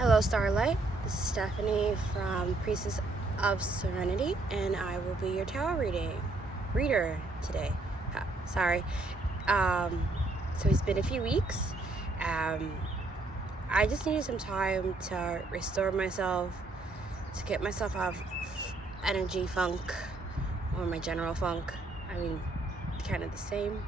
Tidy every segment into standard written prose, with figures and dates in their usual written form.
Hello, Starlight. This is Stephanie from Priestess of Serenity, and I will be your tarot reader today. Sorry. So it's been a few weeks. I just needed some time to restore myself, to get myself out of energy funk, or my general funk. I mean, kind of the same.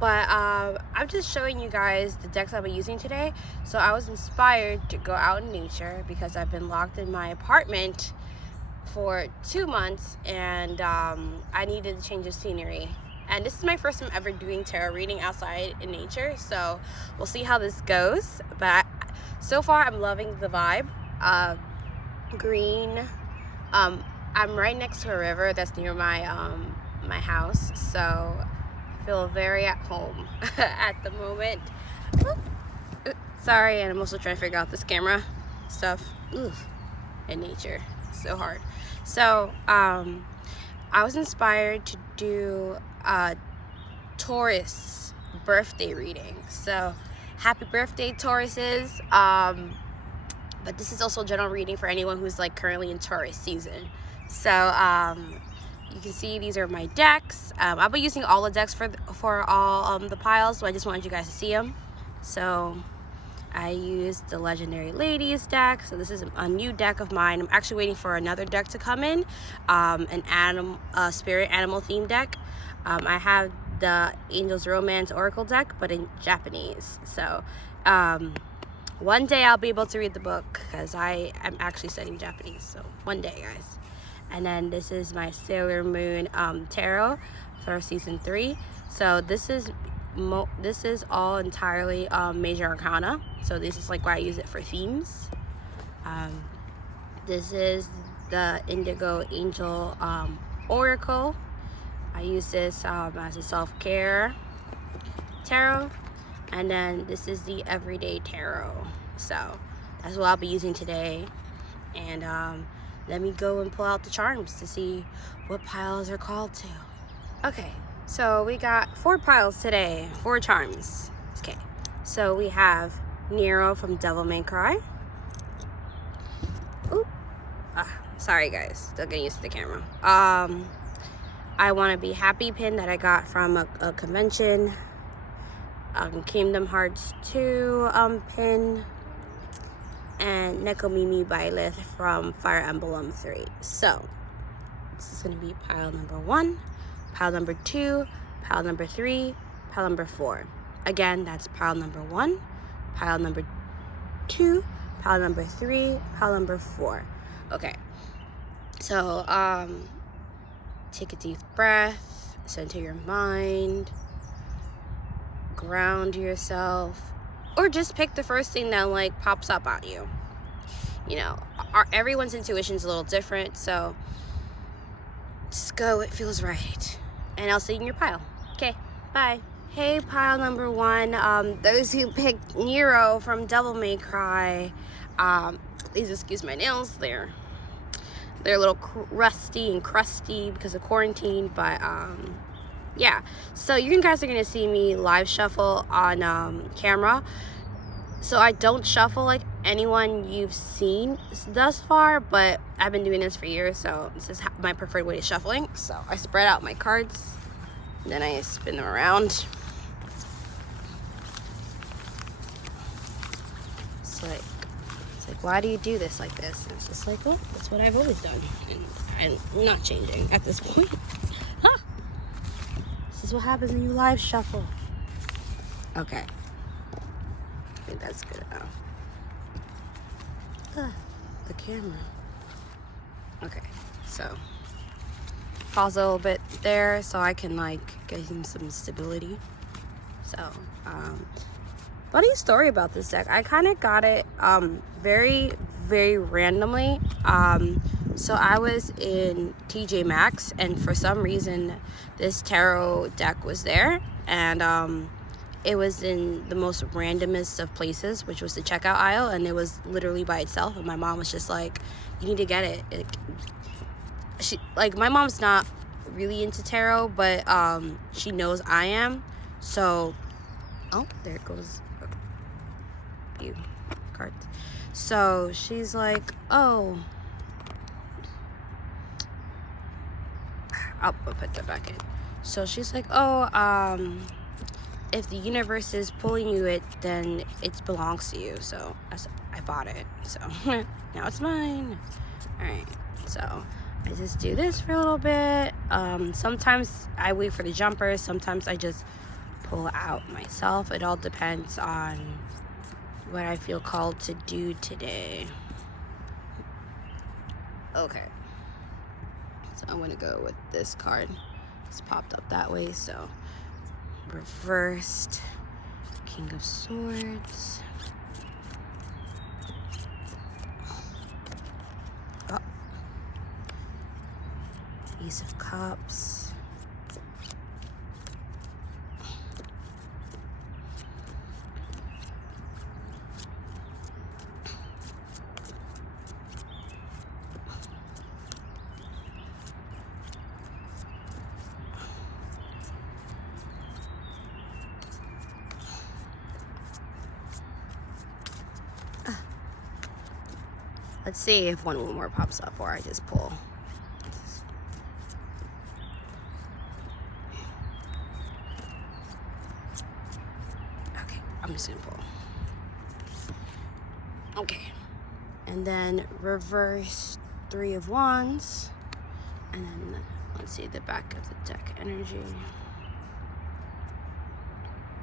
But I'm just showing you guys the decks I'll be using today. So I was inspired to go out in nature because I've been locked in my apartment for 2 months, and I needed a change of scenery. And this is my first time ever doing tarot reading outside in nature, so we'll see how this goes. But so far I'm loving the vibe. Green. I'm right next to a river that's near my my house, so I feel very at home at the moment. Sorry, and I'm also trying to figure out this camera stuff. In nature, so hard. So I was inspired to do a Taurus birthday reading. So happy birthday, Tauruses. But this is also a general reading for anyone who's like currently in Taurus season. So you can see these are my decks. I'll be using all the decks for all the piles, so I just wanted you guys to see them. So I used the Legendary Ladies deck. So this is a new deck of mine. I'm actually waiting for another deck to come in, an spirit animal theme deck. I have the Angels Romance Oracle deck, but in Japanese. So one day I'll be able to read the book because I am actually studying Japanese. So one day, guys. And then this is my Sailor Moon tarot for season 3. So this is all entirely major arcana. So this is like why I use it for themes. This is the Indigo Angel Oracle. I use this as a self-care tarot. And then this is the Everyday Tarot. So that's what I'll be using today. And let me go and pull out the charms to see what piles are called to. Okay, so we got 4 piles today, 4 charms. Okay, so we have Nero from Devil May Cry. Ooh, sorry guys, still getting used to the camera. I Want to Be Happy pin that I got from a convention. Kingdom Hearts 2 pin, and Nekomimi Byleth from Fire Emblem 3. So this is going to be pile number 1, pile number 2, pile number 3, pile number 4. Again, that's pile number 1, pile number 2, pile number 3, pile number 4. Okay, so take a deep breath, center your mind, ground yourself, or just pick the first thing that like pops up at you. You know, everyone's intuition is a little different, so just go, it feels right. And I'll see you in your pile. Okay, bye. Hey, pile number 1, those who picked Nero from Devil May Cry, please excuse my nails, they're a little rusty and crusty because of quarantine, but yeah, so you guys are gonna see me live shuffle on camera. So I don't shuffle like anyone you've seen thus far, but I've been doing this for years, so this is my preferred way of shuffling. So I spread out my cards, and then I spin them around. It's like, why do you do this like this? And it's just like, well, that's what I've always done, and I'm not changing at this point. This is what happens when you live shuffle. Okay. I think that's good enough. The camera. Okay, so pause a little bit there so I can like get him some stability. So, funny story about this deck. I kind of got it very, very randomly. So I was in TJ Maxx, and for some reason this tarot deck was there, and it was in the most randomest of places, which was the checkout aisle, and it was literally by itself. And my mom was just like, you need to get it. My mom's not really into tarot, but she knows I am. So, oh, there it goes. You. cards. So she's like, oh, I'll put that back in. So she's like, oh, if the universe is pulling you then it belongs to you. So I bought it. So now it's mine. All right. So I just do this for a little bit. Sometimes I wait for the jumpers. Sometimes I just pull out myself. It all depends on what I feel called to do today. Okay. So I'm gonna go with this card. It's popped up that way. So reversed King of Swords. Oh. Ace of Cups. Let's see if one more pops up or I just pull. Okay, I'm just gonna pull. Okay. And then reverse Three of Wands. And then let's see the back of the deck energy.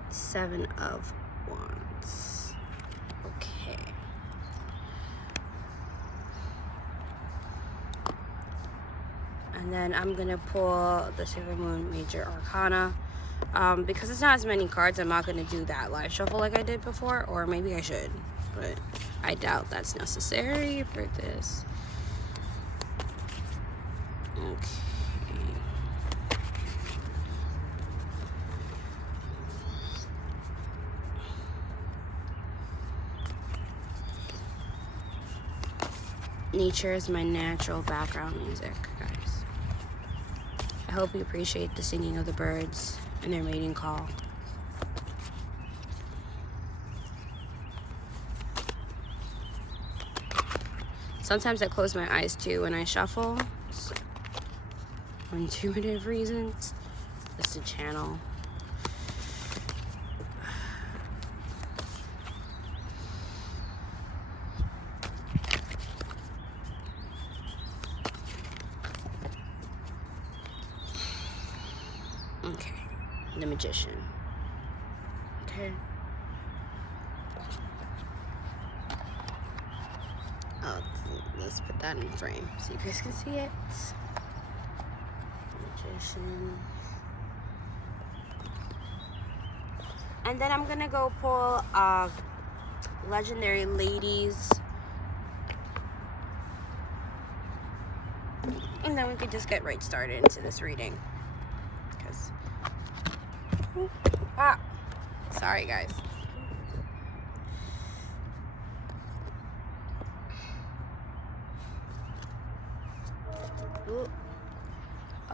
Seven of Wands. Okay. And then I'm gonna pull the Silver Moon Major Arcana. Because it's not as many cards, I'm not gonna do that live shuffle like I did before, or maybe I should, but I doubt that's necessary for this. Okay. Nature is my natural background music, guys. I hope you appreciate the singing of the birds and their mating call. Sometimes I close my eyes too when I shuffle, so, for intuitive reasons, just to channel. Okay, the Magician. Okay. Oh, let's put that in frame so you guys can see it. Magician. And then I'm gonna go pull Legendary Ladies. And then we could just get right started into this reading. Sorry guys. Ooh.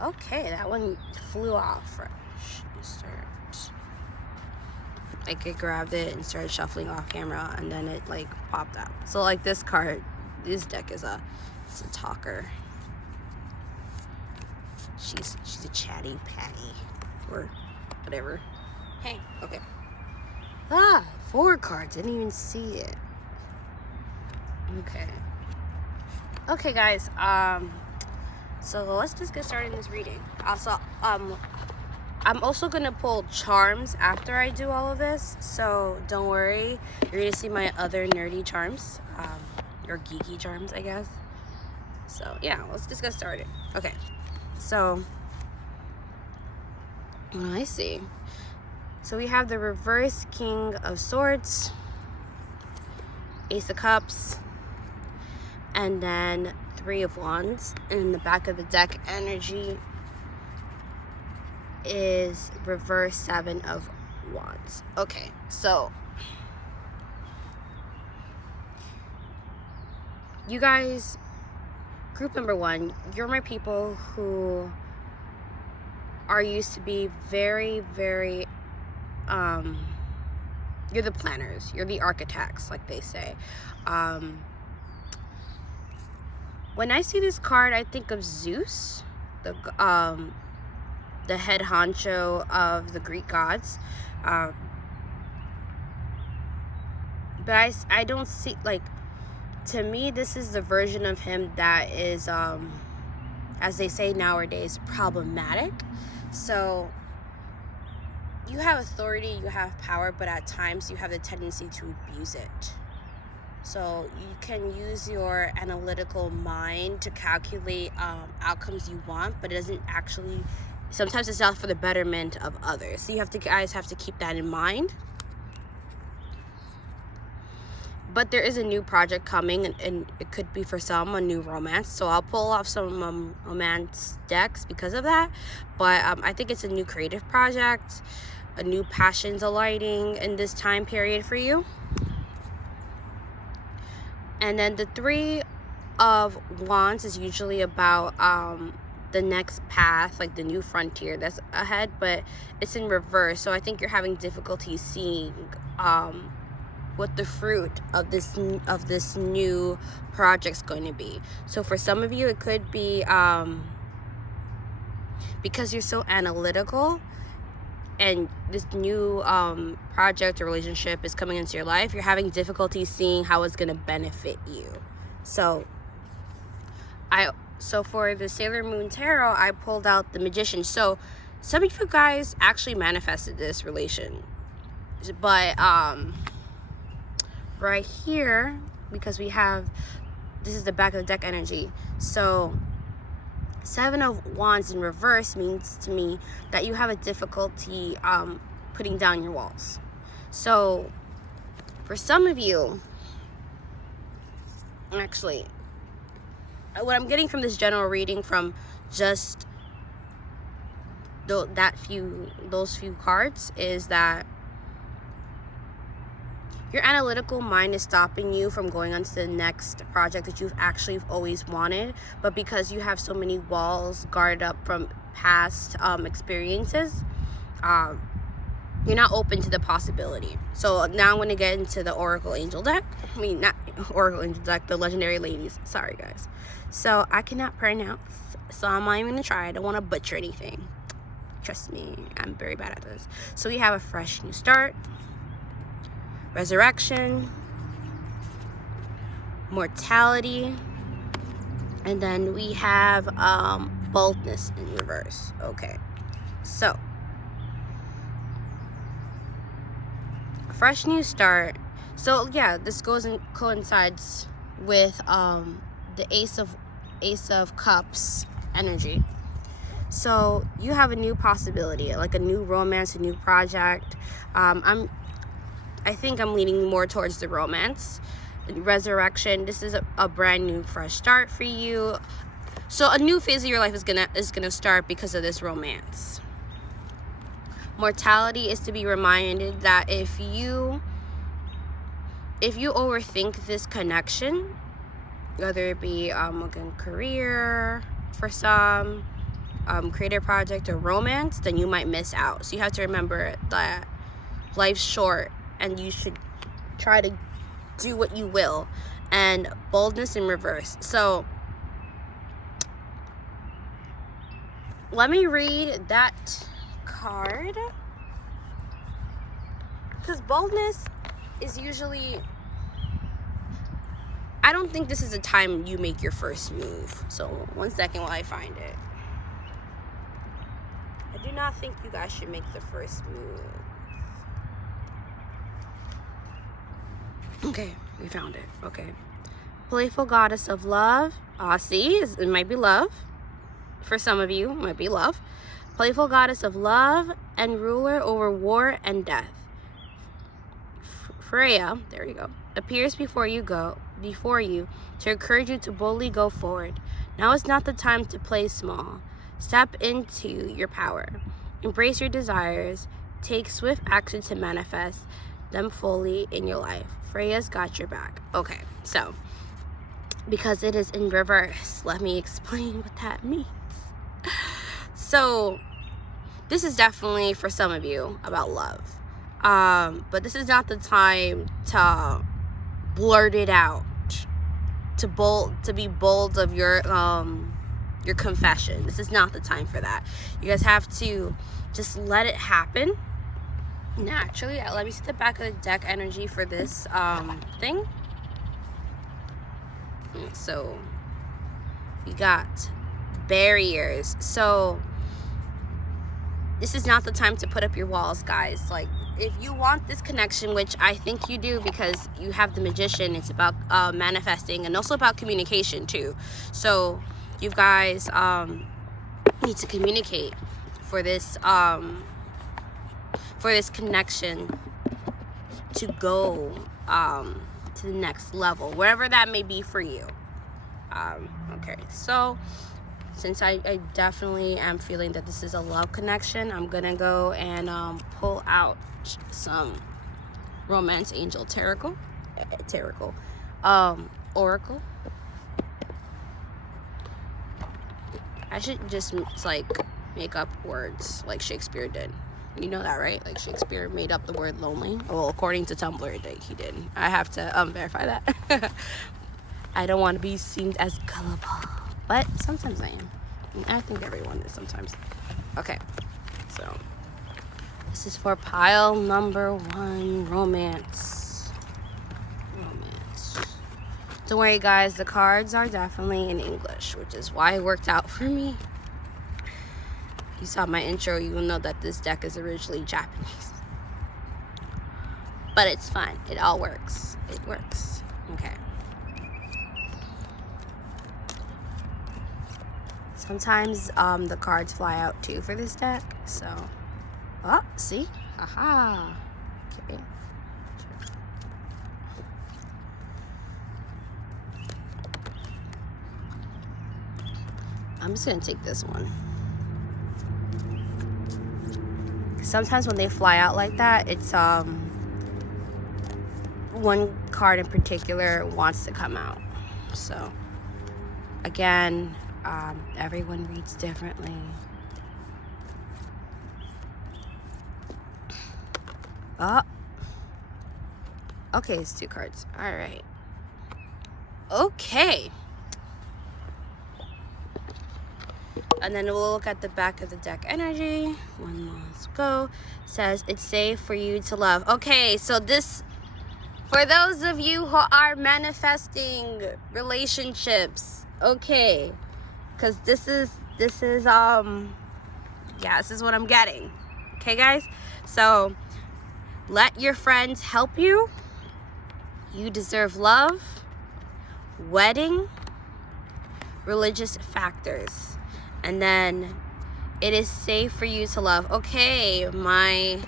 Okay, that one flew off fresh. Like I grabbed it and started shuffling off camera, and then it like popped out. So like this card, this deck is it's a talker. She's a chatty patty or whatever. Hey, okay. 4 cards. Didn't even see it. Okay. Okay, guys. So let's just get started in this reading. Also, I'm also gonna pull charms after I do all of this. So don't worry. You're gonna see my other nerdy charms, or geeky charms, I guess. So yeah, let's just get started. Okay. So I see. So we have the reverse King of Swords, Ace of Cups, and then Three of Wands. And in the back of the deck energy is reverse Seven of Wands. Okay, so you guys, group number 1, you're my people who are used to be very, very You're the planners. You're the architects, like they say. When I see this card, I think of Zeus, the head honcho of the Greek gods. But I don't see, like, to me, this is the version of him that is, as they say nowadays, problematic. So you have authority, you have power, but at times you have the tendency to abuse it. So you can use your analytical mind to calculate outcomes you want, but it doesn't actually, sometimes it's not for the betterment of others. So you guys have to keep that in mind. But there is a new project coming, and it could be for some a new romance. So I'll pull off some romance decks because of that. But I think it's a new creative project, a new passions alighting in this time period for you. And then the Three of Wands is usually about the next path, like the new frontier that's ahead, but it's in reverse. So I think you're having difficulty seeing what the fruit of this new project's going to be. So for some of you, it could be because you're so analytical, and this new project or relationship is coming into your life, you're having difficulty seeing how it's going to benefit you. So for the Sailor Moon Tarot, I pulled out the Magician. So some of you guys actually manifested this relation, but right here, because this is the back of the deck energy. So Seven of Wands in reverse means to me that you have a difficulty putting down your walls. So for some of you, actually, what I'm getting from this general reading from just those few cards is that your analytical mind is stopping you from going on to the next project that you've actually always wanted, but because you have so many walls guarded up from past experiences, you're not open to the possibility. So now I'm going to get into the Oracle Angel deck. I mean, not Oracle Angel deck, the Legendary Ladies. Sorry, guys. So I cannot pronounce, so I'm not even going to try. I don't want to butcher anything. Trust me, I'm very bad at this. So we have a fresh new start, resurrection, mortality, and then we have boldness in reverse. Okay, so fresh new start. So yeah, this goes and coincides with the Ace of Cups energy. So you have a new possibility, like a new romance, a new project. I think I'm leaning more towards the romance. Resurrection, this is a brand new fresh start for you. So a new phase of your life is gonna start because of this romance. Mortality is to be reminded that if you overthink this connection, whether it be again, career for some, creative project or romance, then you might miss out. So you have to remember that life's short, and you should try to do what you will. And boldness in reverse. So let me read that card, because boldness is usually, I don't think this is a time you make your first move. So 1 second while I find it. I do not think you guys should make the first move. Okay, we found it. Okay. Playful goddess of love. See, it might be love. For some of you, it might be love. Playful goddess of love and ruler over war and death. Freya, there you go, appears before you to encourage you to boldly go forward. Now is not the time to play small. Step into your power. Embrace your desires. Take swift action to manifest them fully in your life. Freya's got your back. Okay, so because it is in reverse, let me explain what that means. So this is definitely for some of you about love. But this is not the time to blurt it out, to be bold of your confession. This is not the time for that. You guys have to just let it happen naturally. Let me see the back of the deck energy for this thing. So we got barriers. So this is not the time to put up your walls, guys. Like, if you want this connection, which I think you do because you have the Magician, it's about manifesting and also about communication too. So you guys need to communicate for this connection to go to the next level, wherever that may be for you. Okay, so since I definitely am feeling that this is a love connection, I'm gonna go and pull out some Romance Angel Oracle. I should just like make up words like Shakespeare did. You know that, right? Like Shakespeare made up the word lonely. Well, according to Tumblr, he did. I have to verify that. I don't want to be seen as gullible, but sometimes I am. I think everyone is sometimes. Okay, so this is for pile number 1, romance. Don't worry, guys, the cards are definitely in English, which is why it worked out for me. If you saw my intro, you will know that this deck is originally Japanese. But it's fine. It all works. It works. Okay. Sometimes the cards fly out too for this deck. So, oh, see? Aha. Okay. I'm just gonna take this one. Sometimes when they fly out like that, it's one card in particular wants to come out. So again, everyone reads differently. Oh, okay, it's 2 cards. All right. Okay. And then we'll look at the back of the deck energy. One last go. Says it's safe for you to love. Okay, so this, for those of you who are manifesting relationships, okay, because this is yeah, this is what I'm getting. Okay, guys, so let your friends help you. You deserve love, wedding, religious factors. And then it is safe for you to love. Okay, my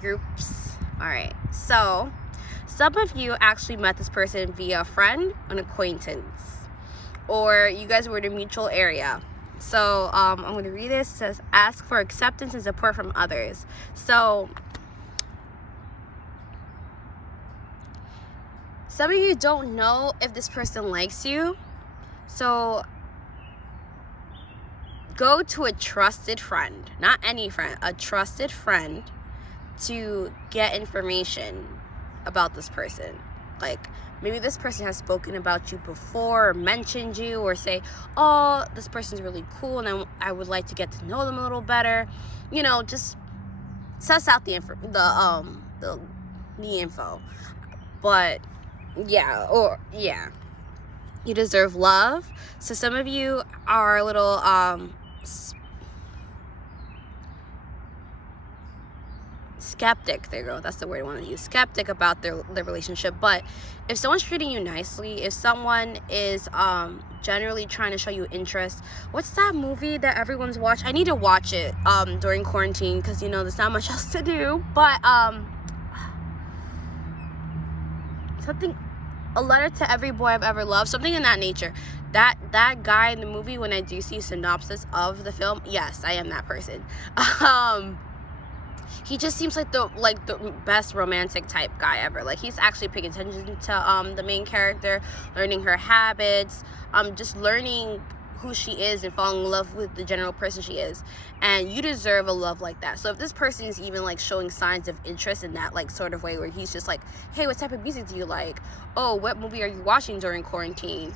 groups. All right, so some of you actually met this person via a friend, an acquaintance, or you guys were in a mutual area. So I'm going to read this. It says, ask for acceptance and support from others. So some of you don't know if this person likes you. So go to a trusted friend, not any friend, a trusted friend, to get information about this person. Like, maybe this person has spoken about you before, or mentioned you, or say, oh, this person's really cool and I would like to get to know them a little better. You know, just suss out the info. But yeah, you deserve love. So some of you are a little skeptic, there you go, that's the word I want to use, skeptic about their relationship. But if someone's treating you nicely, if someone is generally trying to show you interest, what's that movie that everyone's watched? I need to watch it during quarantine, because you know there's not much else to do. But something, A Letter to Every Boy I've Ever Loved, something in that nature. That guy in the movie, when I do see synopsis of the film, yes, I am that person. He just seems like the best romantic type guy ever. Like, he's actually paying attention to the main character, learning her habits, just learning who she is and fall in love with the general person she is. And you deserve a love like that. So if this person is even like showing signs of interest in that like sort of way, where he's just like, hey, what type of music do you like? Oh, what movie are you watching during quarantine?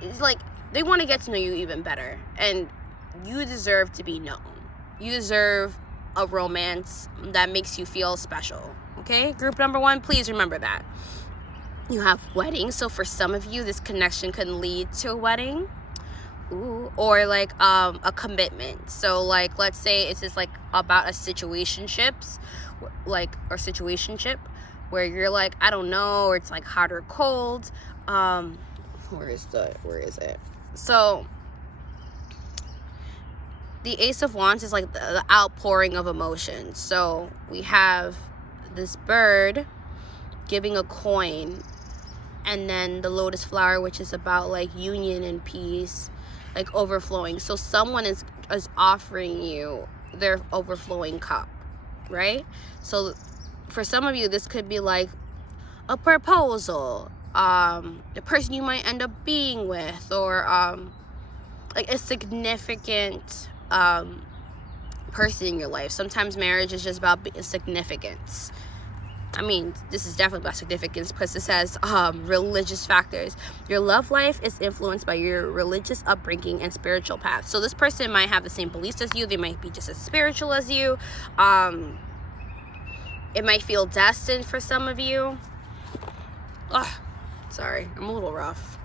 It's like they want to get to know you even better. And you deserve to be known. You deserve a romance that makes you feel special. Okay, group number 1, please remember that. You have weddings. So for some of you, this connection could lead to a wedding. Ooh, or like a commitment. So like, let's say it's just like about a situationships, like, or situationship, where you're like, I don't know, or it's like hot or cold. Where is it? So the Ace of Wands is like the outpouring of emotions. So we have this bird giving a coin, and then the lotus flower, which is about like union and peace, like overflowing. So someone is offering you their overflowing cup, right? So for some of you, this could be like a proposal, the person you might end up being with, or like a significant person in your life. Sometimes marriage is just about significance. I mean, this is definitely about significance because it says religious factors. Your love life is influenced by your religious upbringing and spiritual path. So this person might have the same beliefs as you. They might be just as spiritual as you. It might feel destined for some of you. Sorry, I'm a little rough.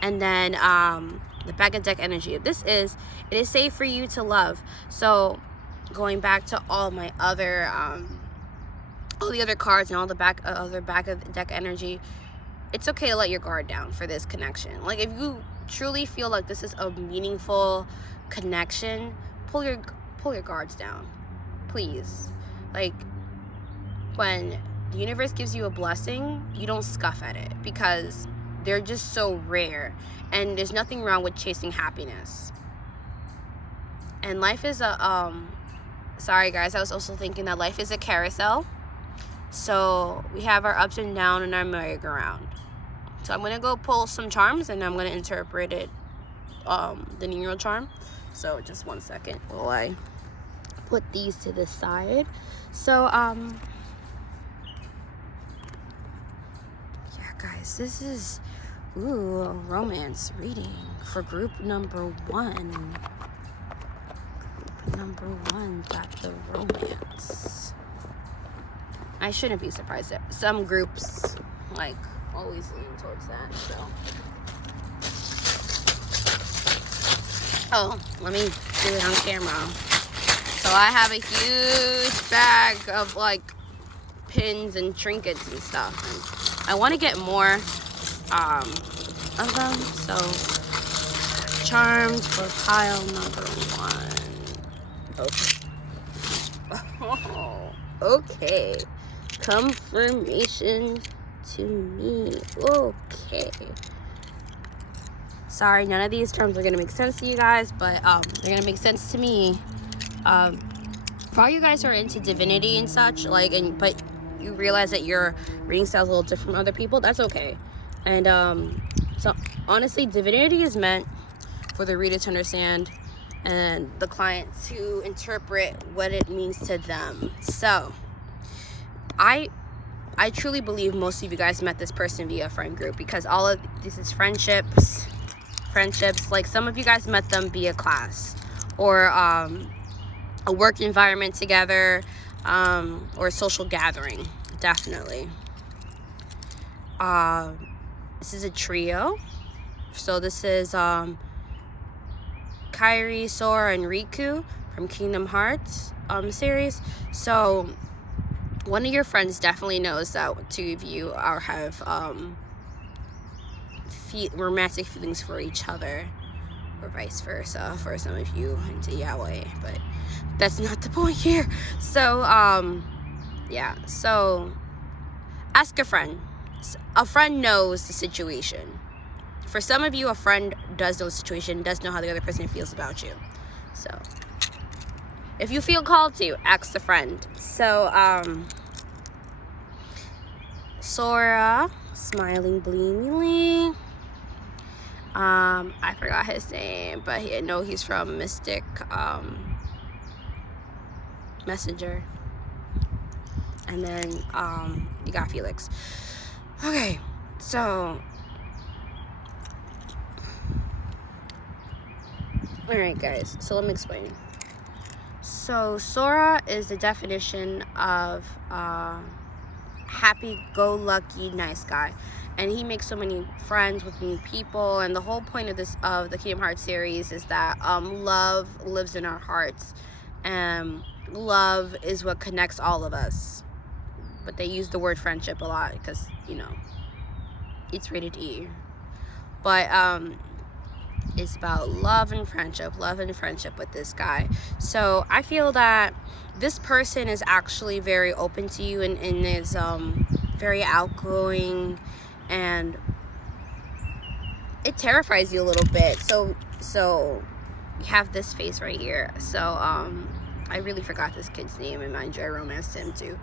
And then the back of deck energy. It is safe for you to love. So going back to all my other all the other cards and all the other back of the deck energy, it's okay to let your guard down for this connection. Like, if you truly feel like this is a meaningful connection, pull your guards down, please. Like, when the universe gives you a blessing, you don't scoff at it, because they're just so rare, and there's nothing wrong with chasing happiness. And life is a sorry guys, I was also thinking that life is a carousel. So we have our ups and downs and our merry-go-round. So I'm gonna go pull some charms, and I'm gonna interpret it, the Nero charm. So just 1 second while I put these to the side. So yeah guys, this is a romance reading for group number 1. Group number 1 got the romance. I shouldn't be surprised that some groups like always lean towards that. So let me do it on camera. So I have a huge bag of like pins and trinkets and stuff, and I want to get more of them. So charms for pile number 1. Okay. Confirmation to me. Okay. Sorry, none of these terms are gonna make sense to you guys, but they're gonna make sense to me. For all you guys who are into divinity and such, like, but you realize that your reading style is a little different from other people, that's okay. And so honestly, divinity is meant for the reader to understand, and the client to interpret what it means to them. So I truly believe most of you guys met this person via a friend group, because all of this is friendships. Like, some of you guys met them via class, or a work environment together, or a social gathering. Definitely. This is a trio. So this is Kairi, Sora, and Riku from Kingdom Hearts series. So one of your friends definitely knows that two of you have romantic feelings for each other, or vice versa for some of you into yaoi, but that's not the point here. So yeah, so ask a friend. A friend knows the situation. For some of you, a friend does know the situation, does know how the other person feels about you. So if you feel called to, ask a friend. So Sora, smiling gleamingly. I forgot his name, but I know he's from Mystic Messenger. And then you got Felix. Okay, so alright guys, so let me explain. So Sora is the definition of happy-go-lucky nice guy, and he makes so many friends with new people, and the whole point of the Kingdom Hearts series is that love lives in our hearts, and love is what connects all of us. But they use the word friendship a lot because, you know, it's rated E. But it's about love and friendship with this guy. So I feel that this person is actually very open to you and is very outgoing, and it terrifies you a little bit. So you have this face right here. So I really forgot this kid's name, and mind you, I romanced him too.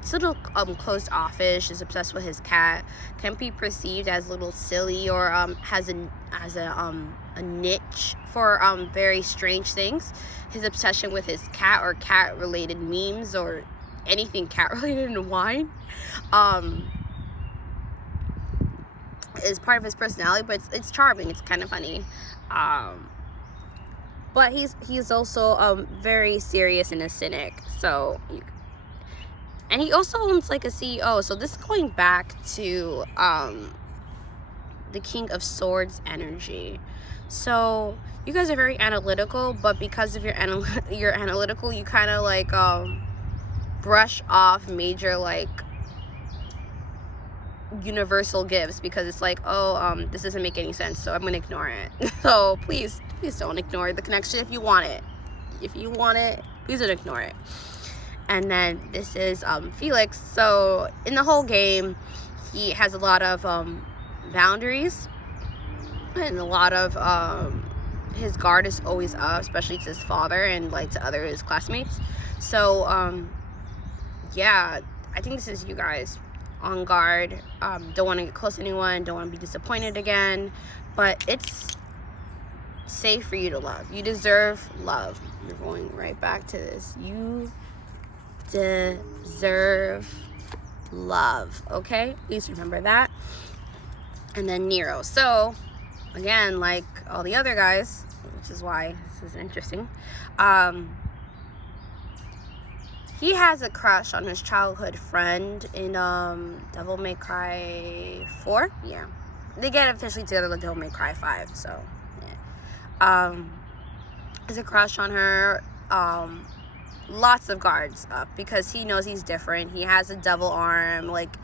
He's a little closed offish, is obsessed with his cat, can be perceived as a little silly, or has a niche for very strange things. His obsession with his cat or cat related memes or anything cat related in wine is part of his personality, but it's charming, it's kind of funny. But he's also very serious and a cynic. So, and he also owns like a CEO. So this is going back to the King of Swords energy. So you guys are very analytical, but because of your analytical, you kind of like brush off major like universal gifts, because it's like, oh, this doesn't make any sense, so I'm gonna ignore it. So please don't ignore the connection if you want it. If you want it, please don't ignore it. And then this is Felix. So in the whole game, he has a lot of boundaries, and a lot of his guard is always up, especially to his father and like to his classmates. So yeah, I think this is you guys on guard. Don't want to get close to anyone, don't want to be disappointed again, but it's safe for you to love. You deserve love. You're going right back to this. You deserve love, okay? Please remember that. And then Nero. So again, like all the other guys, which is why this is interesting, he has a crush on his childhood friend in Devil May Cry 4. Yeah, they get officially together with Devil May Cry 5. So yeah, has a crush on her. Lots of guards up because he knows he's different. He has a devil arm. Like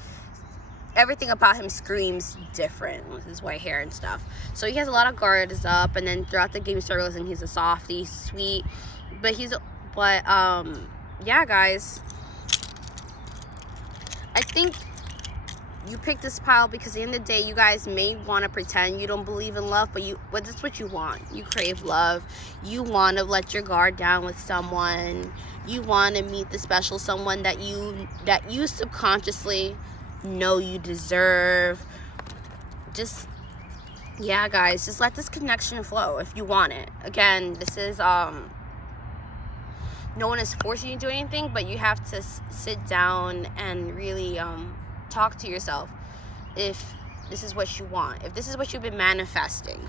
everything about him screams different with his white hair and stuff. So he has a lot of guards up, and then throughout the game you start realizing he's a softie, sweet, but yeah, guys, I think you picked this pile because at the end of the day, you guys may want to pretend you don't believe in love, but that's what you want. You crave love. You want to let your guard down with someone. You want to meet the special someone that you subconsciously know you deserve. Just, yeah, guys, just let this connection flow if you want it. Again, this is no one is forcing you to do anything, but you have to sit down and really talk to yourself if this is what you want, if this is what you've been manifesting,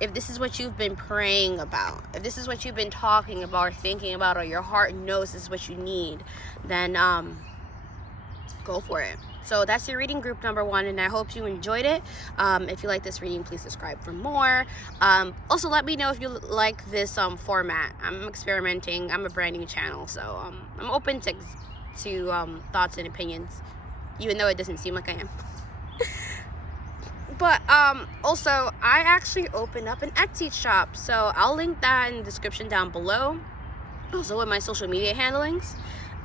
if this is what you've been praying about, if this is what you've been talking about or thinking about, or your heart knows this is what you need, then go for it. So that's your reading group number 1, and I hope you enjoyed it. If you like this reading, please subscribe for more. Also, let me know if you like this format. I'm experimenting. I'm a brand new channel, so I'm open to thoughts and opinions, even though it doesn't seem like I am. But also, I actually opened up an Etsy shop, so I'll link that in the description down below, also with my social media handlings.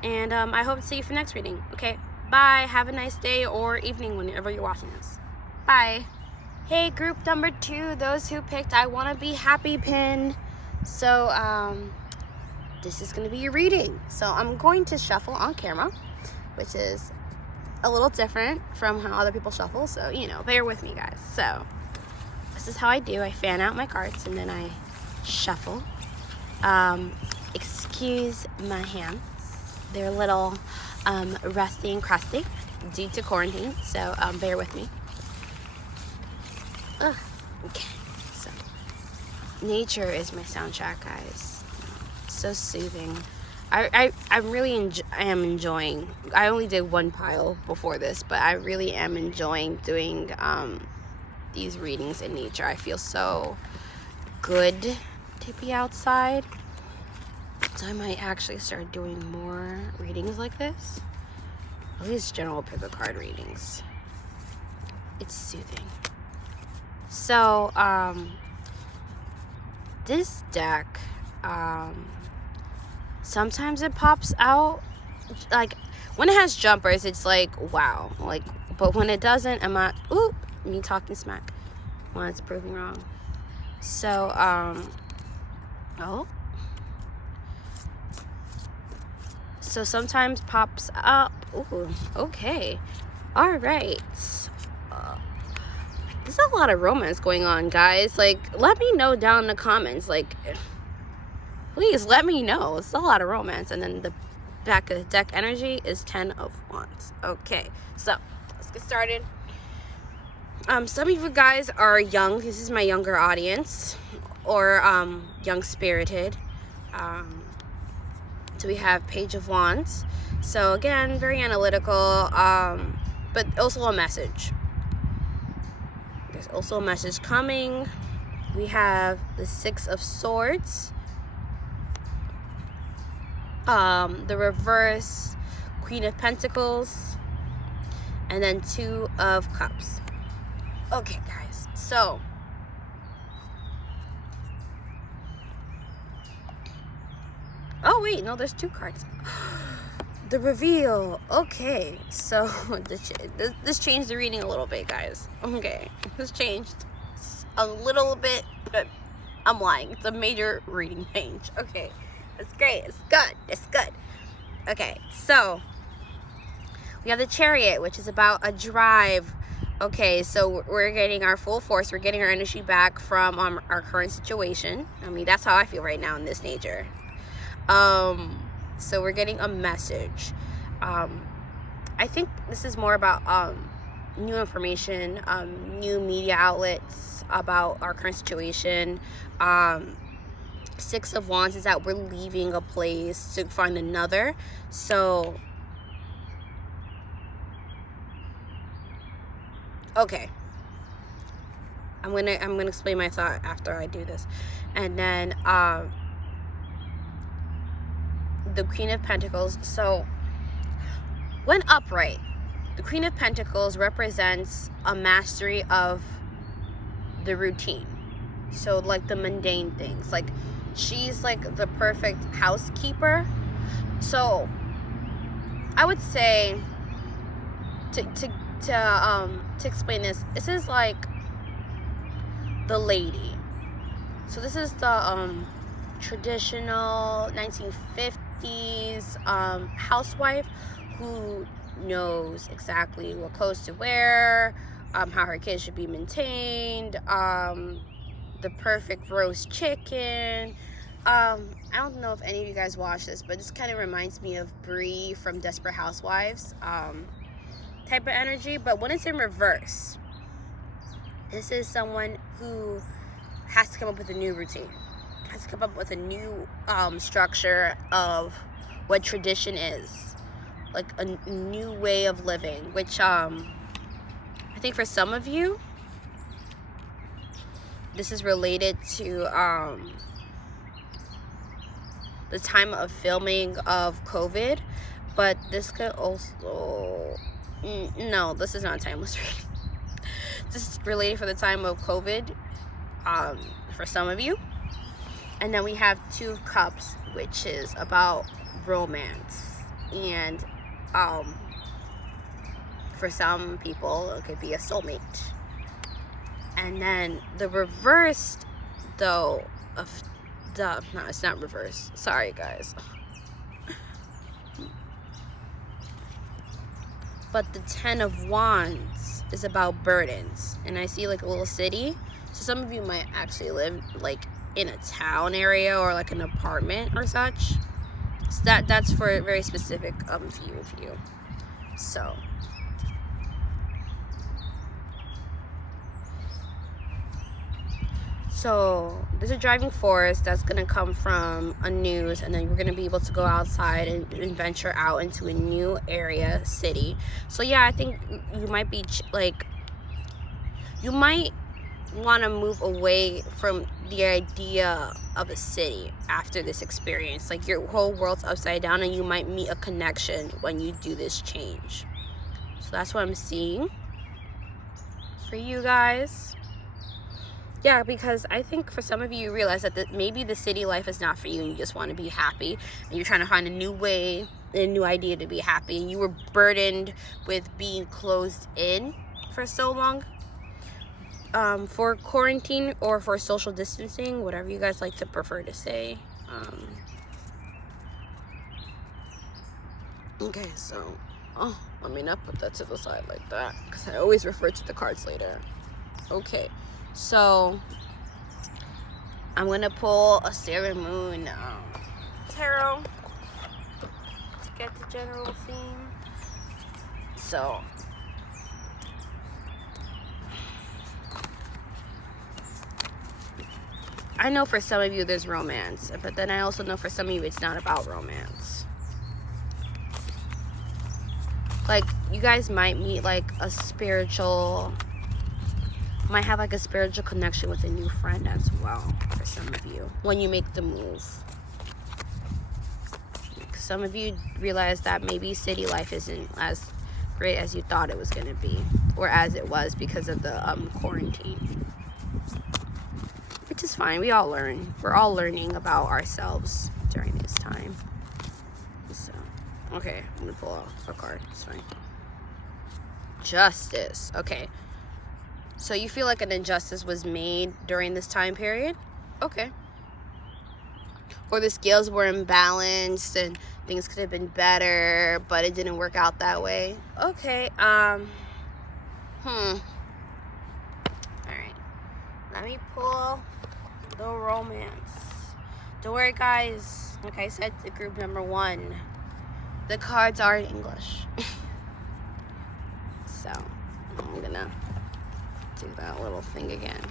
And I hope to see you for next reading. Okay, bye. Have a nice day or evening whenever you're watching this. Bye. Hey, group number 2, those who picked I Want to Be Happy pin. So this is going to be your reading. So I'm going to shuffle on camera, which is a little different from how other people shuffle, so you know, bear with me, guys. So this is how I do. I fan out my cards and then I shuffle. Excuse my hands. They're a little rusty and crusty due to quarantine, so bear with me. Ugh. Okay, so nature is my soundtrack, guys. So soothing. I am enjoying. I only did one pile before this, but I really am enjoying doing these readings in nature. I feel so good to be outside. So I might actually start doing more readings like this. At least general pick a card readings. It's soothing. So, this deck, sometimes it pops out. Like, when it has jumpers, it's like, wow. Like, but when it doesn't, I'm like, oop, me talking smack when it's proving wrong. So, oh. So sometimes pops up. Ooh, okay. All right. There's a lot of romance going on, guys. Like, let me know down in the comments. Like, please let me know. It's a lot of romance. And then the back of the deck energy is 10 of Wands. Okay, so let's get started. Some of you guys are young. This is my younger audience, or young spirited. So we have Page of Wands. So again, very analytical, but also a message. There's also a message coming. We have the Six of Swords. The reverse, Queen of Pentacles. And then Two of Cups. Okay, guys. So, oh wait, no, there's two cards. The reveal. Okay, so this changed the reading a little bit, guys. Okay, this changed a little bit, but I'm lying. It's a major reading change. Okay, that's great. It's good. It's good. Okay, so we have the Chariot, which is about a drive. Okay, so we're getting our full force. We're getting our energy back from our current situation. I mean, that's how I feel right now in this nature. So we're getting a message. I think this is more about new information, new media outlets about our current situation. Six of Wands is that we're leaving a place to find another. So okay, I'm gonna explain my thought after I do this. And then the Queen of Pentacles. So when upright, the Queen of Pentacles represents a mastery of the routine. So like the mundane things. Like she's like the perfect housekeeper. So I would say to explain this is like the lady. So this is the traditional 1950s housewife who knows exactly what clothes to wear, how her kids should be maintained, the perfect roast chicken. I don't know if any of you guys watch this, but this kind of reminds me of Brie from Desperate Housewives type of energy. But when it's in reverse, this is someone who has to come up with a new routine, has to come up with a new structure of what tradition is, like a new way of living, which I think for some of you this is related to the time of filming of COVID, but this could also no, this is not a timeless reading. This is related for the time of COVID for some of you. And then we have Two of Cups, which is about romance. And for some people, it could be a soulmate. And then the reverse, though, of the... No, it's not reverse. Sorry, guys. But the Ten of Wands is about burdens. And I see like a little city. So some of you might actually live like in a town area or like an apartment or such. So that's for a very specific view of you. So there's a driving force that's going to come from a news, and then you're going to be able to go outside and venture out into a new area, city. So yeah, I think you might be like, you might want to move away from the idea of a city after this experience. Like your whole world's upside down, and you might meet a connection when you do this change. So that's what I'm seeing for you guys. Yeah, because I think for some of you, you realize that maybe the city life is not for you, and you just want to be happy, and you're trying to find a new way, a new idea to be happy, and you were burdened with being closed in for so long. For quarantine or for social distancing, whatever you guys like to prefer to say. Okay, so, let me not put that to the side like that, because I always refer to the cards later. Okay, so I'm gonna pull a Sailor Moon tarot to get the general theme. So I know for some of you there's romance, but then I also know for some of you it's not about romance. Like, you guys might meet like a spiritual, might have like a spiritual connection with a new friend as well for some of you when you make the move. Some of you realize that maybe city life isn't as great as you thought it was going to be, or as it was because of the quarantine, which is fine. We all learn. We're all learning about ourselves during this time. So, okay, I'm going to pull a card. It's fine. Justice. Okay. So you feel like an injustice was made during this time period? Okay. Or the scales were imbalanced and things could have been better, but it didn't work out that way. Okay. All right. Let me pull the romance. Don't worry, guys. Like I said to group number 1, the cards are in English. So I'm gonna do that little thing again.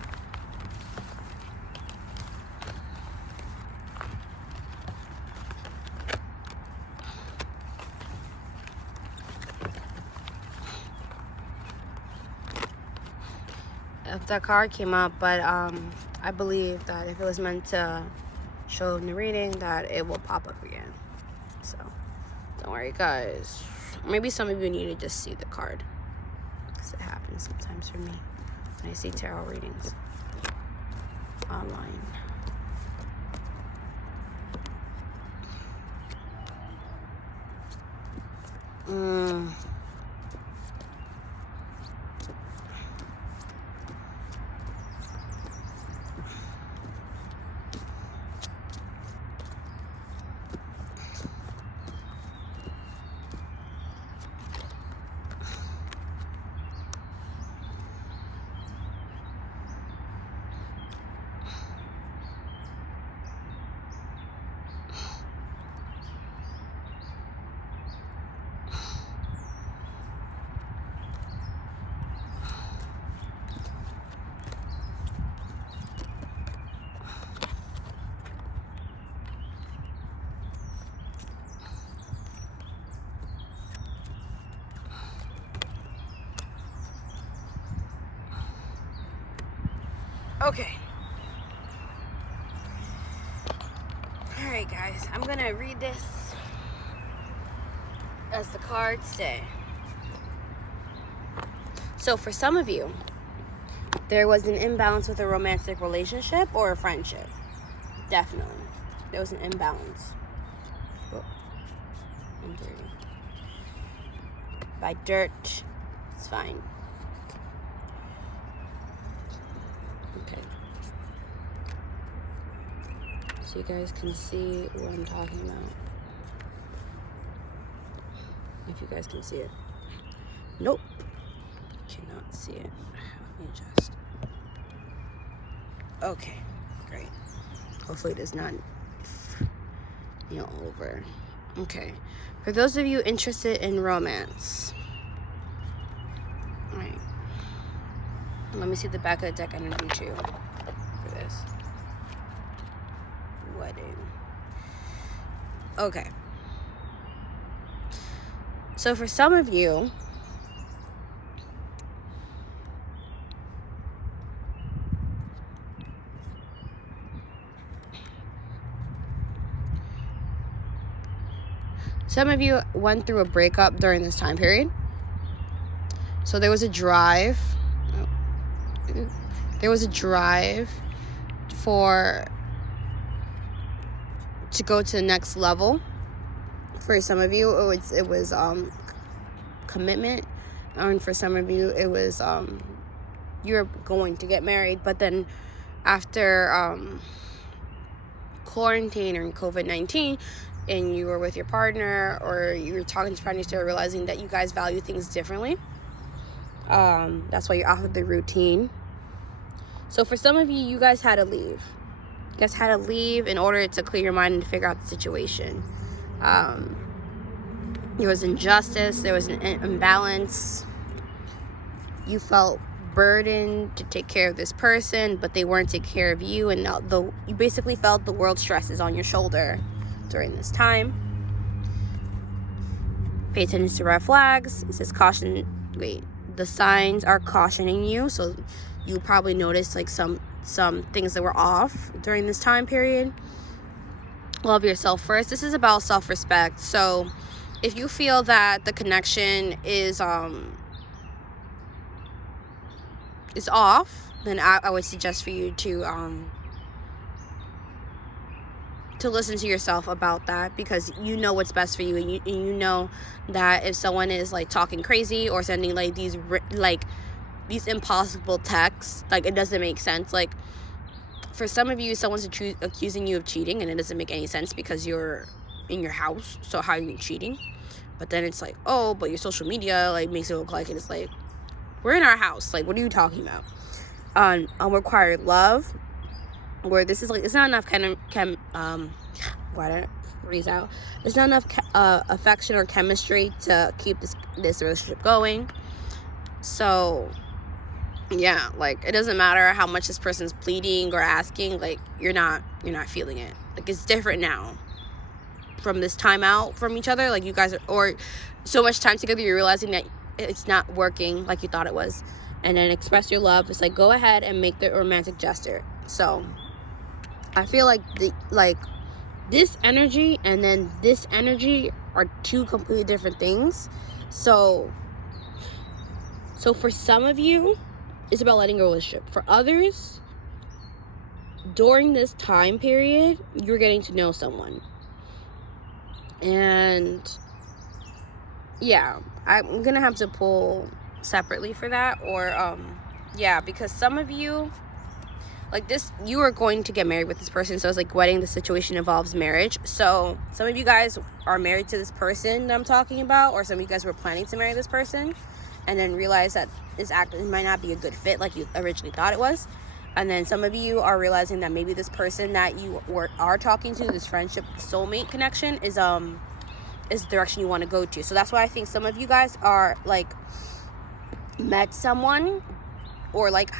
If that card came up, but I believe that if it was meant to show in the reading, that it will pop up again. So don't worry, guys. Maybe some of you need to just see the card, because it happens sometimes for me when I see tarot readings online. Okay. Alright, guys. I'm going to read this as the cards say. So for some of you, there was an imbalance with a romantic relationship or a friendship. Definitely. There was an imbalance. Oh, I'm dirty. By dirt, it's fine. Okay. So you guys can see what I'm talking about. If you guys can see it. Nope. Cannot see it. Let me adjust. Okay, great. Hopefully it does not over. Okay. For those of you interested in romance. Alright. Let me see the back of the deck energy too for this. Wedding. Okay. So for some of you, went through a breakup during this time period. So there was a drive. There was a drive to go to the next level. For some of you, it was commitment, and for some of you, it was you're going to get married. But then after quarantine or COVID-19, and you were with your partner or you were talking to your partner, you started realizing that you guys value things differently. That's why you're out of the routine. So for some of you, you guys had to leave. You guys had to leave in order to clear your mind and to figure out the situation. There was injustice. There was an imbalance. You felt burdened to take care of this person, but they weren't taking care of you. And you basically felt the world's stress is on your shoulder during this time. Pay attention to red flags. It says caution. The signs are cautioning you. So you probably noticed like some things that were off during this time period. Love yourself first. This is about self-respect. So if you feel that the connection is off, then I would suggest for you to listen to yourself about that, because you know what's best for you, and you know that if someone is like talking crazy or sending like these impossible texts, like it doesn't make sense. Like for some of you, someone's accusing you of cheating, and it doesn't make any sense because you're in your house, so how are you cheating? But then it's like, oh, but your social media like makes it look like it. It's like, we're in our house, like what are you talking about? Unrequired love, where this is like, it's not enough there's not enough affection or chemistry to keep this relationship going. So yeah, like it doesn't matter how much this person's pleading or asking, like you're not feeling it. Like it's different now from this time out from each other. Like you guys or so much time together, you're realizing that it's not working like you thought it was. And then express your love. It's like, go ahead and make the romantic gesture. So I feel like this energy and then this energy are two completely different things. So for some of you, it's about letting go of a relationship. For others, during this time period, you're getting to know someone. And yeah, I'm gonna have to pull separately for that, or because some of you, like this, you are going to get married with this person. So it's like wedding, the situation involves marriage. So some of you guys are married to this person that I'm talking about, or some of you guys were planning to marry this person and then realize that it might not be a good fit like you originally thought it was. And then some of you are realizing that maybe this person that you are talking to, this friendship, soulmate connection, is the direction you want to go to. So that's why I think some of you guys are like met someone, or like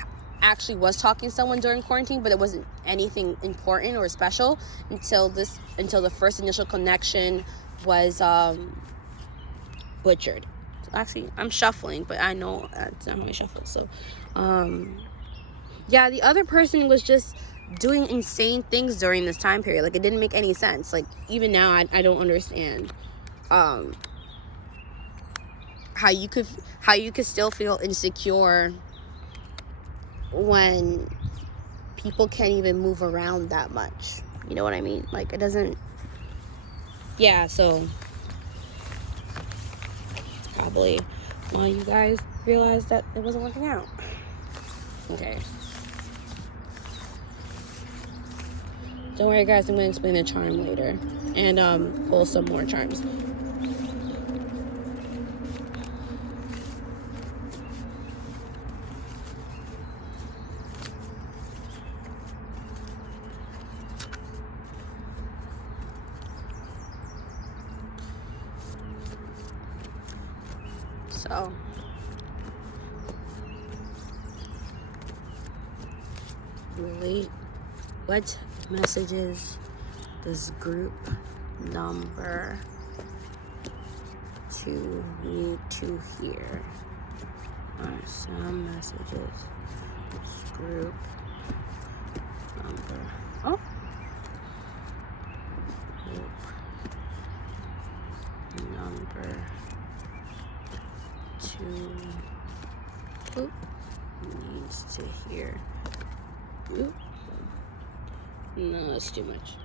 actually was talking to someone during quarantine, but it wasn't anything important or special until the first initial connection was butchered. So actually, I'm shuffling, but I know that's not how I shuffle. So the other person was just doing insane things during this time period. Like it didn't make any sense. Like even now, I don't understand how you could still feel insecure when people can't even move around that much. You know what I mean? Like it doesn't. Yeah. So it's probably why you guys realized that it wasn't working out. Okay. Don't worry, guys. I'm going to explain the charm later and pull some more charms. So relate. What messages does group number 2 need to hear? Are some messages this group number? Oh. Group number 2 needs to hear. Oop. No, that's too much.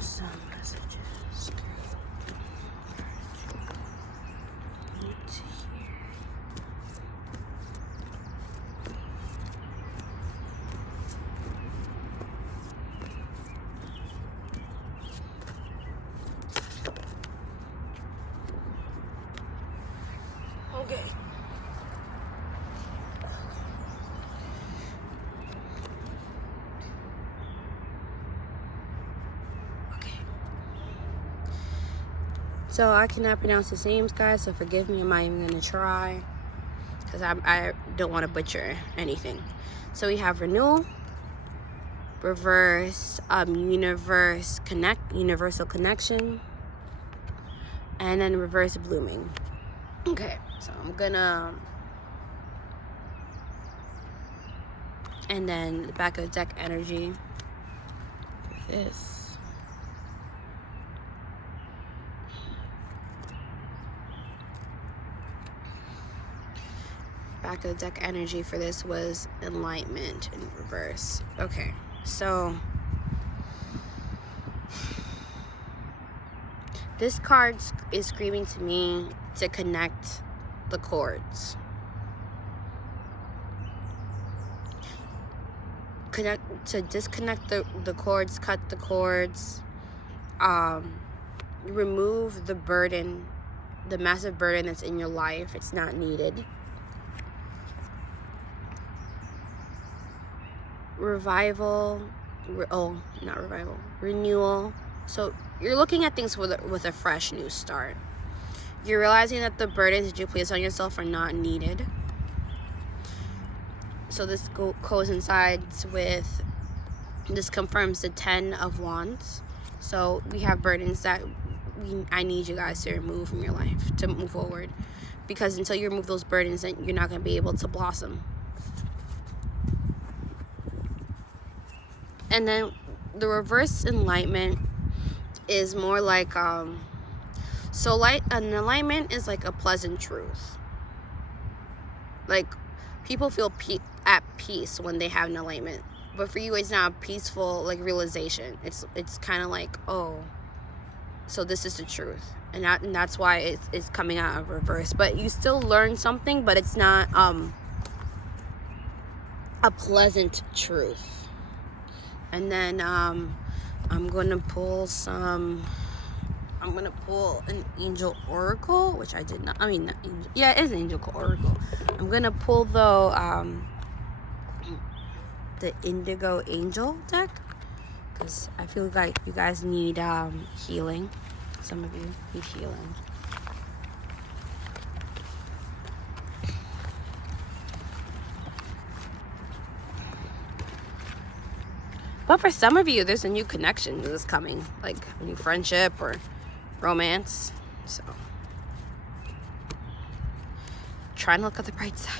Some messages need to hear. Okay. So I cannot pronounce his names, guys, so forgive me. I'm not even going to try because I don't want to butcher anything. So we have renewal, reverse, universal connection, and then reverse blooming. Okay, so I'm gonna, and then the back of the deck energy for this. Back of the deck energy for this was enlightenment in reverse. Okay, so this card is screaming to me to connect the cords. To disconnect the cords, cut the cords, remove the burden, the massive burden that's in your life. It's not needed. Renewal. So you're looking at things with a fresh new start. You're realizing that the burdens that you place on yourself are not needed. So this coincides with, this confirms the 10 of Wands. So we have burdens that I need you guys to remove from your life to move forward, because until you remove those burdens, then you're not going to be able to blossom. And then the reverse enlightenment is more like, so an enlightenment is like a pleasant truth. Like, people feel at peace when they have an enlightenment, but for you, it's not a peaceful like realization. It's kind of like, oh, so this is the truth, and that's why it's coming out of reverse. But you still learn something, but it's not a pleasant truth. And then I'm gonna pull an angel oracle, which I did not. I mean, not angel, yeah, it is an angel oracle. I'm gonna pull though the indigo angel deck, because I feel like you guys need healing. Some of you need healing. But for some of you, there's a new connection that's coming, like a new friendship or romance. So, trying to look at the bright side.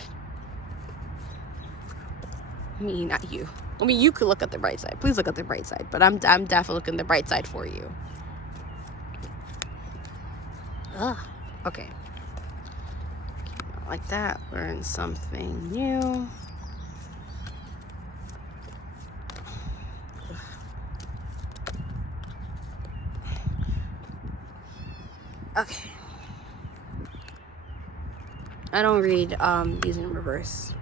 Me, not you. I mean, you could look at the bright side. Please look at the bright side. But I'm definitely looking at the bright side for you. Ugh. Okay. Like that. Learn something new. Okay. I don't read these in reverse.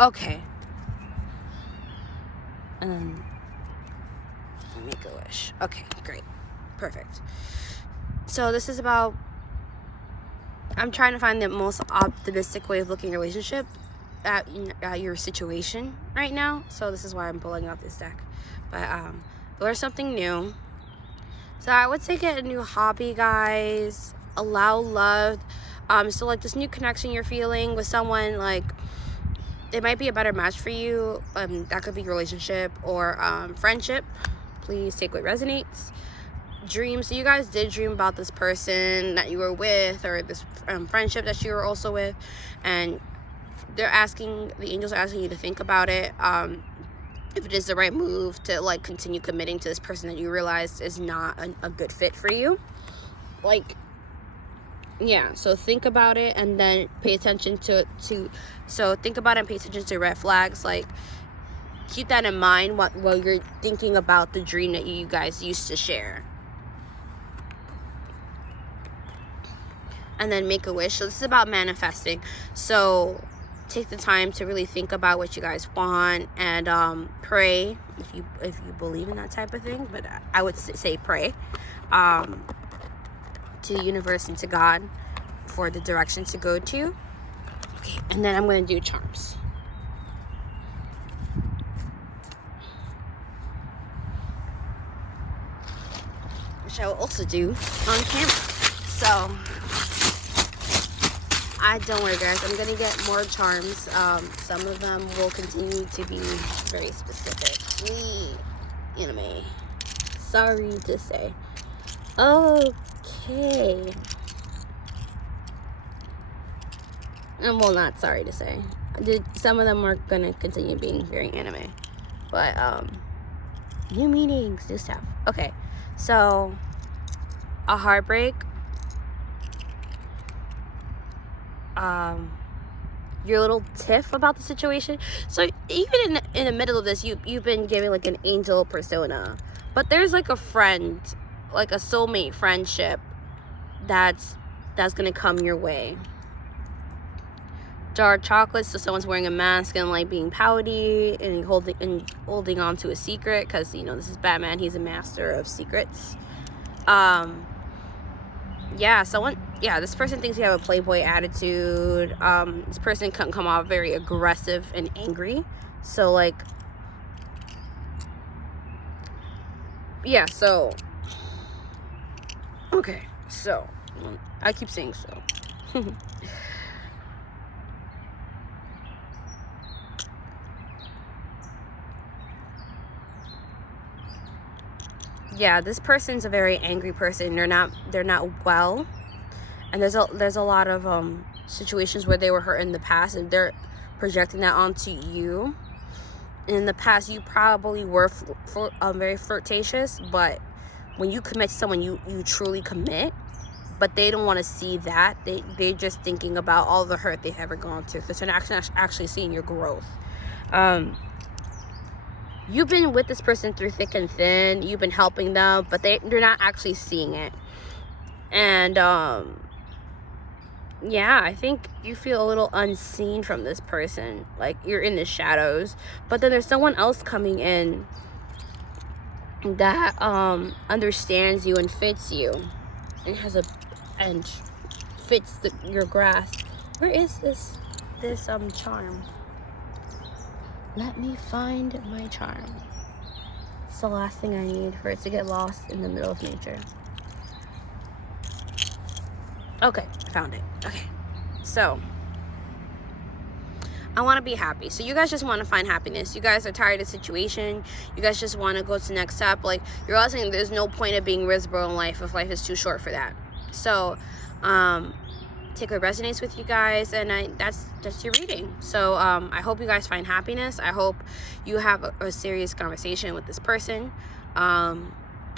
Okay. And then make a wish. Okay, great. Perfect. So this is about, I'm trying to find the most optimistic way of looking at a relationship, at your situation. right now, so this is why I'm pulling out this deck. But learn something new. So I would say get a new hobby, guys. Allow love. So like this new connection you're feeling with someone, like it might be a better match for you. That could be relationship or friendship. Please take what resonates. Dreams. So you guys did dream about this person that you were with, or this friendship that you were also with, and the angels are asking you to think about it. If it is the right move to like continue committing to this person that you realize is not a good fit for you. Like, yeah, so think about it and then pay attention so think about it and pay attention to red flags. Like, keep that in mind while you're thinking about the dream that you guys used to share. And then make a wish. So this is about manifesting. So take the time to really think about what you guys want, and pray if you believe in that type of thing. But I would say pray to the universe and to God for the direction to go to. Okay, and then I'm going to do charms. Which I will also do on camera. So don't worry, guys. I'm gonna get more charms. Some of them will continue to be very specifically anime. Sorry to say. Okay. Well, not sorry to say. Some of them are gonna continue being very anime, but new meanings, new stuff. Okay, so a heartbreak. Your little tiff about the situation. So even in the middle of this, you've been giving like an angel persona, but there's like a friend, like a soulmate friendship that's gonna come your way. Dark chocolate. So someone's wearing a mask and like being pouty and holding on to a secret, because you know this is Batman. He's a master of secrets. This person thinks you have a playboy attitude. This person can come off very aggressive and angry. So like, yeah, so okay, so I keep saying so. Yeah, this person's a very angry person. They're not well, and there's a lot of situations where they were hurt in the past, and they're projecting that onto you. In the past, you probably were very flirtatious, but when you commit to someone, you truly commit. But they don't want to see that. They're just thinking about all the hurt they've ever gone through. So they're actually seeing your growth. You've been with this person through thick and thin. You've been helping them, but they're not actually seeing it. And yeah, I think you feel a little unseen from this person. Like you're in the shadows. But then there's someone else coming in that understands you and fits you, and fits your grasp. Where is this charm? Let me find my charm. It's the last thing I need for it to get lost in the middle of nature. Okay, found it. Okay, so I want to be happy. So you guys just want to find happiness. You guys are tired of the situation. You guys just want to go to the next step. Like, you're all saying there's no point of being miserable in life if life is too short for that. So take what resonates with you guys, and that's your reading. So I hope you guys find happiness. I hope you have a serious conversation with this person. I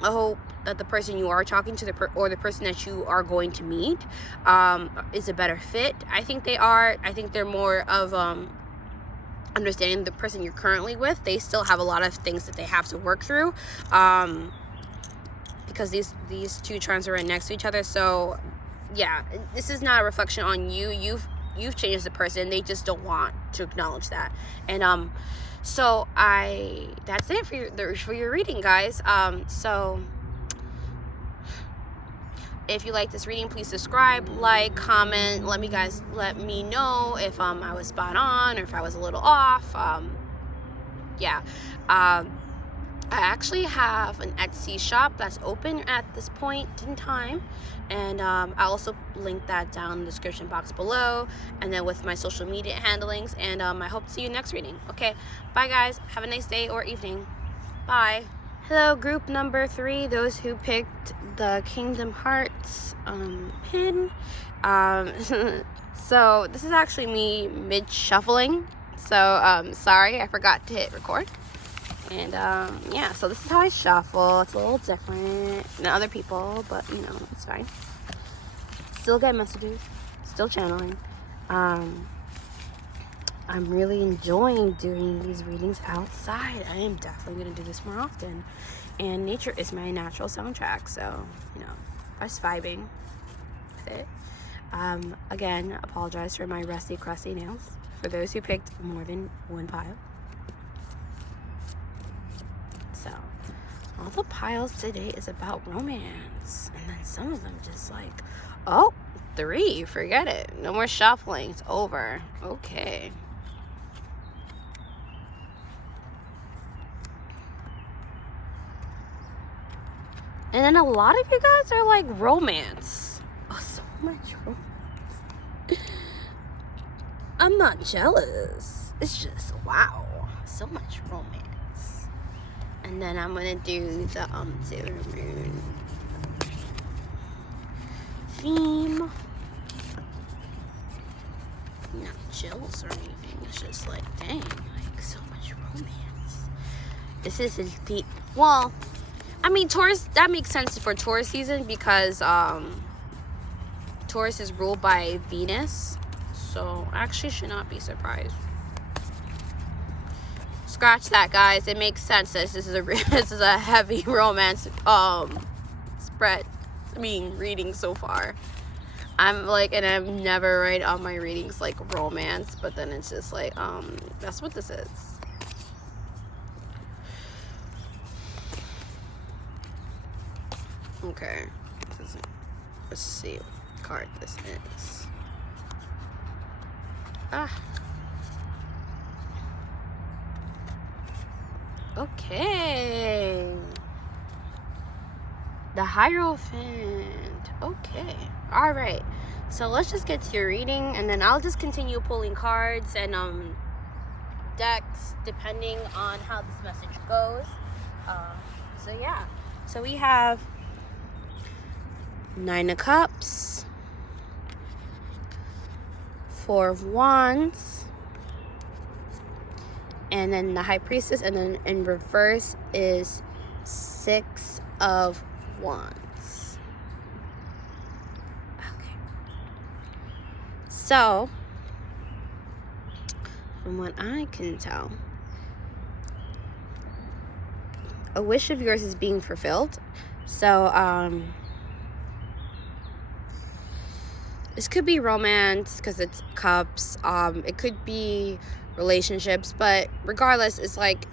hope that the person you are talking to, or the person that you are going to meet, is a better fit. I think they are. I think they're more of understanding the person you're currently with. They still have a lot of things that they have to work through, because these two charms are right next to each other. So yeah, this is not a reflection on you. You've changed as a person. They just don't want to acknowledge that. And so that's it for your reading, guys. So if you like this reading, please subscribe, like, comment. Let me know if I was spot on or if I was a little off. yeah. I actually have an Etsy shop that's open at this point in time, and I'll also link that down in the description box below, and then with my social media handlings, and I hope to see you next reading. Okay, bye guys, have a nice day or evening. Bye. Hello, group number 3, those who picked the Kingdom Hearts pin. So this is actually me mid-shuffling, so sorry, I forgot to hit record. And yeah, so this is how I shuffle. It's a little different than other people, but you know, it's fine. Still get messages, still channeling. I'm really enjoying doing these readings outside. I am definitely gonna do this more often. And nature is my natural soundtrack, so you know, us vibing with it. Again, apologize for my rusty, crusty nails. For those who picked more than one pile. So, all the piles today is about romance. And then some of them just like, oh, 3, forget it. No more shuffling, it's over. Okay. And then a lot of you guys are like romance. Oh, so much romance. I'm not jealous. It's just, wow, so much romance. And then I'm gonna do the Sailor Moon theme. I'm not jealous or anything. It's just like, dang, like so much romance. This is the well, I mean, Taurus. That makes sense for Taurus season because Taurus is ruled by Venus, so I actually should not be surprised. Scratch that, guys. It makes sense. This is a heavy romance spread. I mean, reading so far. I'm like, and I'm never right on my readings like romance, but then it's just like that's what this is. Okay, let's see what card this is. Okay. The Hierophant. Okay. Alright. So let's just get to your reading, and then I'll just continue pulling cards and decks depending on how this message goes. So yeah. So we have 9 of Cups, 4 of Wands, and then the High Priestess, and then in reverse is 6 of Wands. Okay. So, from what I can tell, a wish of yours is being fulfilled. So, this could be romance because it's cups. It could be relationships, but regardless, it's like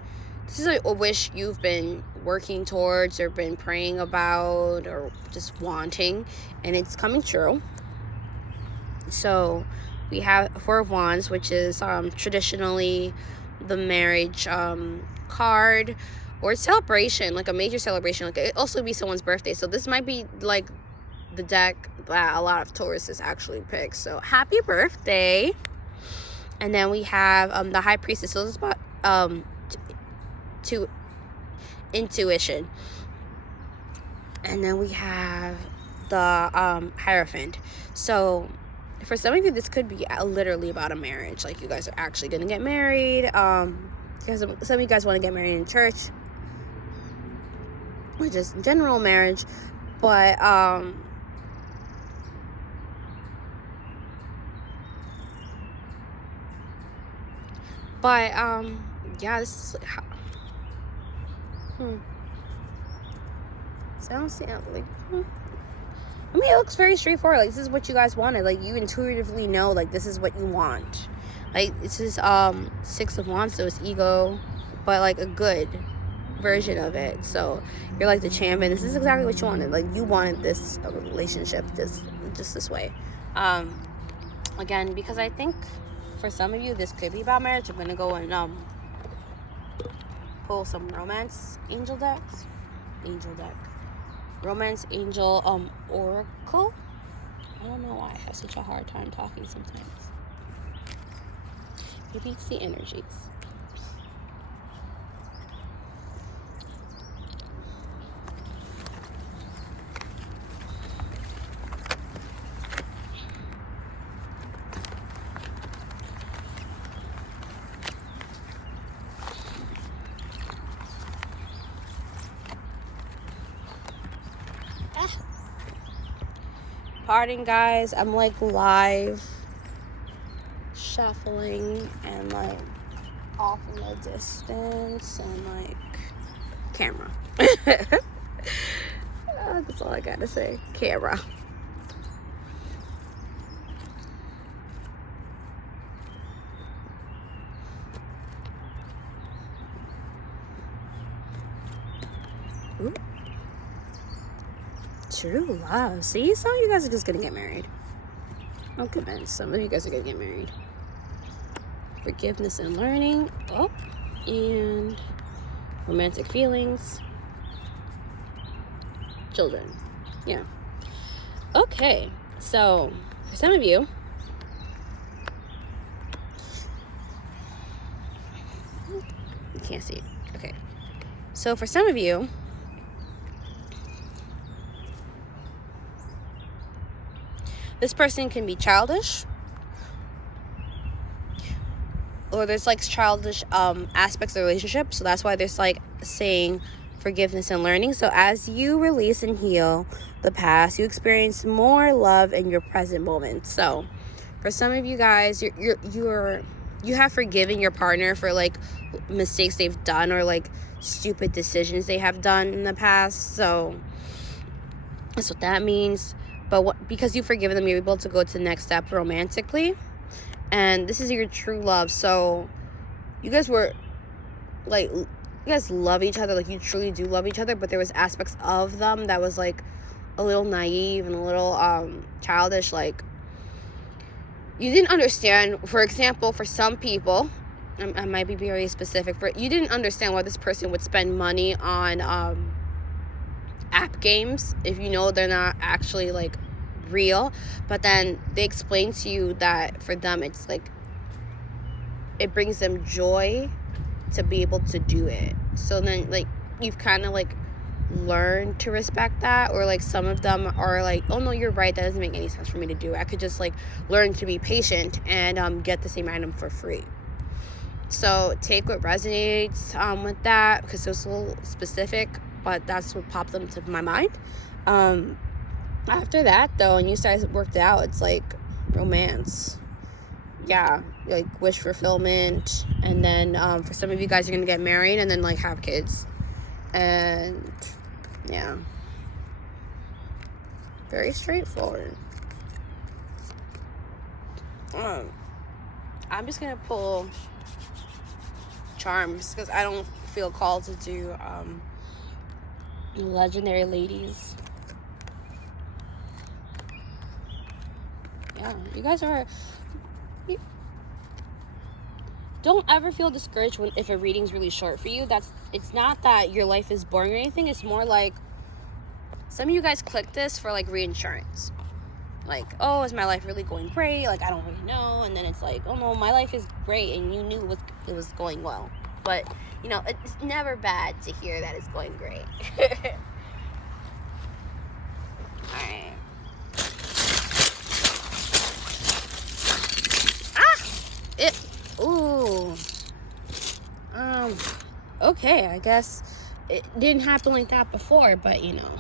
this is a wish you've been working towards or been praying about or just wanting, and it's coming true. So we have 4 of Wands, which is traditionally the marriage card or celebration, like a major celebration. Like it also be someone's birthday, so this might be like the deck that a lot of Tauruses actually pick. So happy birthday. And then we have the High Priestess. So this is about to intuition. And then we have the Hierophant. So for some of you, this could be literally about a marriage. Like you guys are actually gonna get married. Because some of you guys want to get married in church, or just general marriage. But yeah, this is how. Sounds like. I mean, it looks very straightforward. Like this is what you guys wanted. Like you intuitively know, like this is what you want. Like this is 6 of Wands, so it's ego, but like a good version of it. So you're like the champion. This is exactly what you wanted. Like you wanted this relationship just this way. Again, because I think for some of you this could be about marriage. I'm gonna go and pull some romance angel decks. Romance angel oracle. I don't know why I have such a hard time talking sometimes. Maybe it's the energies. Pardon guys, I'm like live shuffling and like off in the distance and like camera. That's all I gotta say. Camera. Ooh. True love. See, some of you guys are just gonna get married. I'm convinced some of you guys are gonna get married. Forgiveness and learning. Oh, and romantic feelings. Children. Yeah. Okay. So, for some of you, you can't see it. Okay. So, for some of you, this person can be childish, or there's like childish aspects of the relationship. So that's why there's like saying forgiveness and learning. So as you release and heal the past, you experience more love in your present moment. So for some of you guys, you have forgiven your partner for like mistakes they've done or like stupid decisions they have done in the past. So that's what that means. But because you've forgiven them, you're able to go to the next step romantically. And this is your true love. So you guys were like, you guys love each other. Like, you truly do love each other. But there was aspects of them that was like a little naive and a little childish. Like, you didn't understand. For example, for some people, I might be very specific, but you didn't understand why this person would spend money on app games if you know they're not actually like real. But then they explain to you that for them it's like it brings them joy to be able to do it. So then like you've kind of like learned to respect that. Or like some of them are like, oh no, you're right, that doesn't make any sense for me to do. I could just like learn to be patient and get the same item for free. So take what resonates with that, because it was a little specific, but that's what popped into my mind. After that, though, and you guys worked it out, it's like romance. Yeah, like wish fulfillment. And then for some of you guys, you're going to get married and then like have kids. And yeah. Very straightforward. I'm just going to pull charms because I don't feel called to do legendary ladies. Yeah, you guys are. Don't ever feel discouraged if a reading's really short for you. It's not that your life is boring or anything. It's more like some of you guys click this for like reinsurance. Like, oh, is my life really going great? Like, I don't really know. And then it's like, oh no, my life is great, and you knew it was going well. But you know, it's never bad to hear that it's going great. All right. Ooh. Okay, I guess it didn't happen like that before, but you know,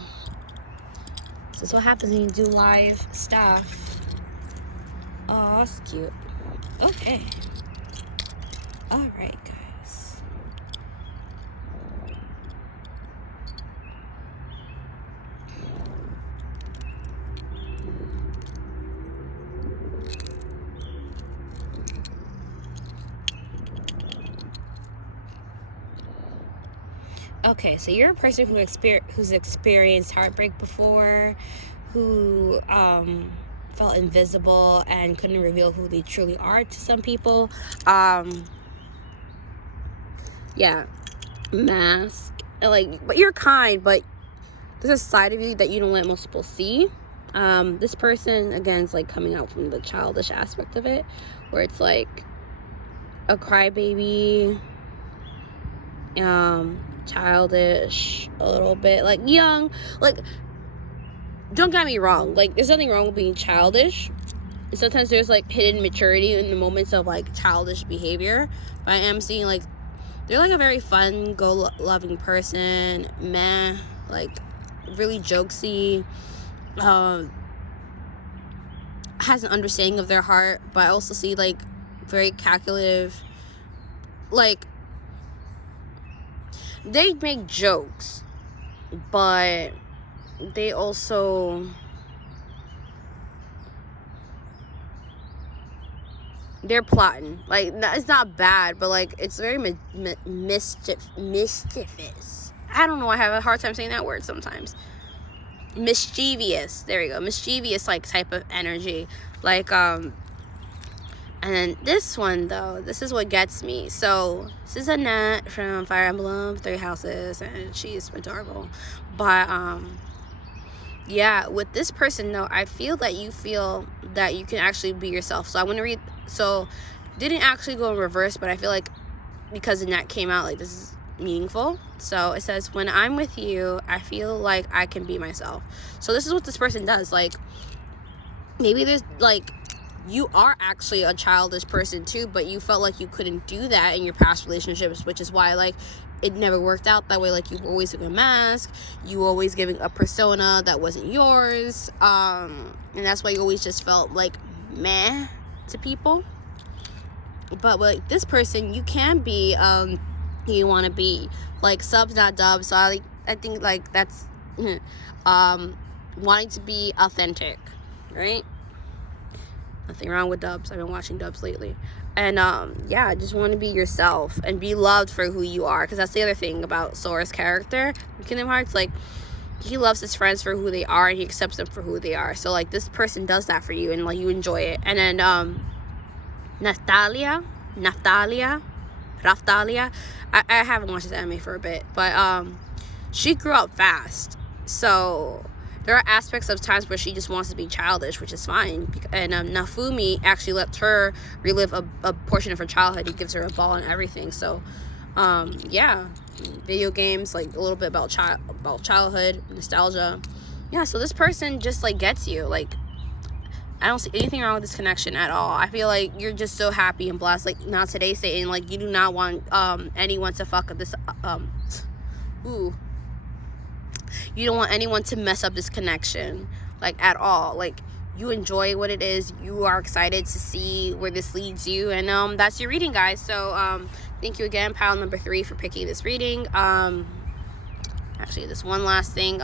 this is what happens when you do live stuff. Oh, that's cute. Okay. All right, guys. Okay, so you're a person who's experienced heartbreak before, who felt invisible and couldn't reveal who they truly are to some people. Yeah, mask. And like, but you're kind, but there's a side of you that you don't let most people see. This person, again, is like coming out from the childish aspect of it, where it's like a crybaby, childish, a little bit, like young. Like, don't get me wrong, like there's nothing wrong with being childish. Sometimes there's like hidden maturity in the moments of like childish behavior. But I am seeing like they're like a very fun, go-loving person, like really jokesy, has an understanding of their heart, but I also see like very calculative. Like, they make jokes, but they also, they're plotting. Like, it's not bad, but like it's very mischievous. I don't know, I have a hard time saying that word sometimes. Mischievous, there we go, mischievous like type of energy. Like, and then this one though, this is what gets me. So this is Annette from Fire Emblem Three Houses, and she's adorable. But yeah, with this person though, I feel that you can actually be yourself. So I want to read, so didn't actually go in reverse, but I feel like because Annette came out, like this is meaningful. So it says, when I'm with you, I feel like I can be myself. So this is what this person does. Like, maybe there's like, you are actually a childish person too, but you felt like you couldn't do that in your past relationships, which is why like it never worked out that way. Like, you were always wearing a mask, you were always giving a persona that wasn't yours, and that's why you always just felt like meh to people. But with this person, you can be you want to be, like, subs not dubs. So I think like that's wanting to be authentic, right? Nothing wrong with dubs. I've been watching dubs lately. And yeah, just want to be yourself and be loved for who you are, because that's the other thing about Sora's character in Kingdom Hearts. Like, he loves his friends for who they are, and he accepts them for who they are. So like, this person does that for you, and like, you enjoy it. And then Raftalia, I haven't watched this anime for a bit, but she grew up fast, so there are aspects of times where she just wants to be childish, which is fine. And Nafumi actually lets her relive a portion of her childhood. He gives her a ball and everything. So yeah, video games, like a little bit about childhood nostalgia. Yeah, so this person just like gets you. Like, I don't see anything wrong with this connection at all. I feel like you're just so happy and blessed. Like, not today, Satan. Like, you do not want anyone to fuck up this. You don't want anyone to mess up this connection, like, at all. Like, you enjoy what it is. You are excited to see where this leads you. And that's your reading, guys. So thank you again, pile number 3, for picking this reading. Actually, this one last thing,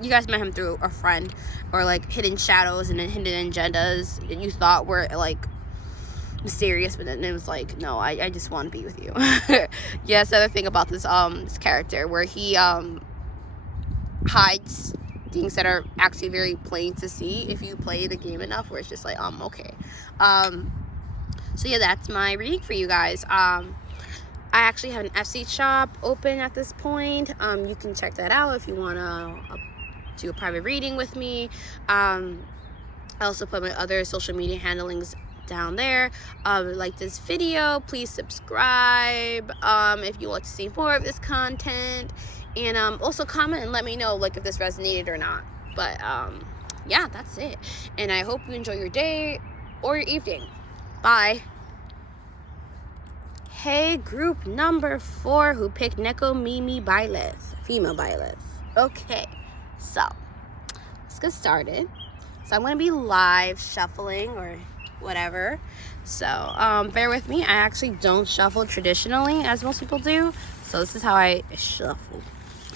you guys met him through a friend, or like hidden shadows and hidden agendas that you thought were like mysterious, but then it was like, no, I just want to be with you. Yes, the other thing about this this character, where he hides things that are actually very plain to see if you play the game enough, where it's just like, okay. So yeah, that's my reading for you guys. I actually have an Etsy shop open at this point. You can check that out if you want to do a private reading with me. I also put my other social media handlings down there. Like this video, please subscribe if you want to see more of this content. And also comment and let me know, like, if this resonated or not. But yeah, that's it. And I hope you enjoy your day or your evening. Bye. Hey, group number 4 who picked Neko Mimi Bailes, female Bailes. Okay, so let's get started. So I'm going to be live shuffling or whatever. So bear with me. I actually don't shuffle traditionally as most people do. So this is how I shuffle.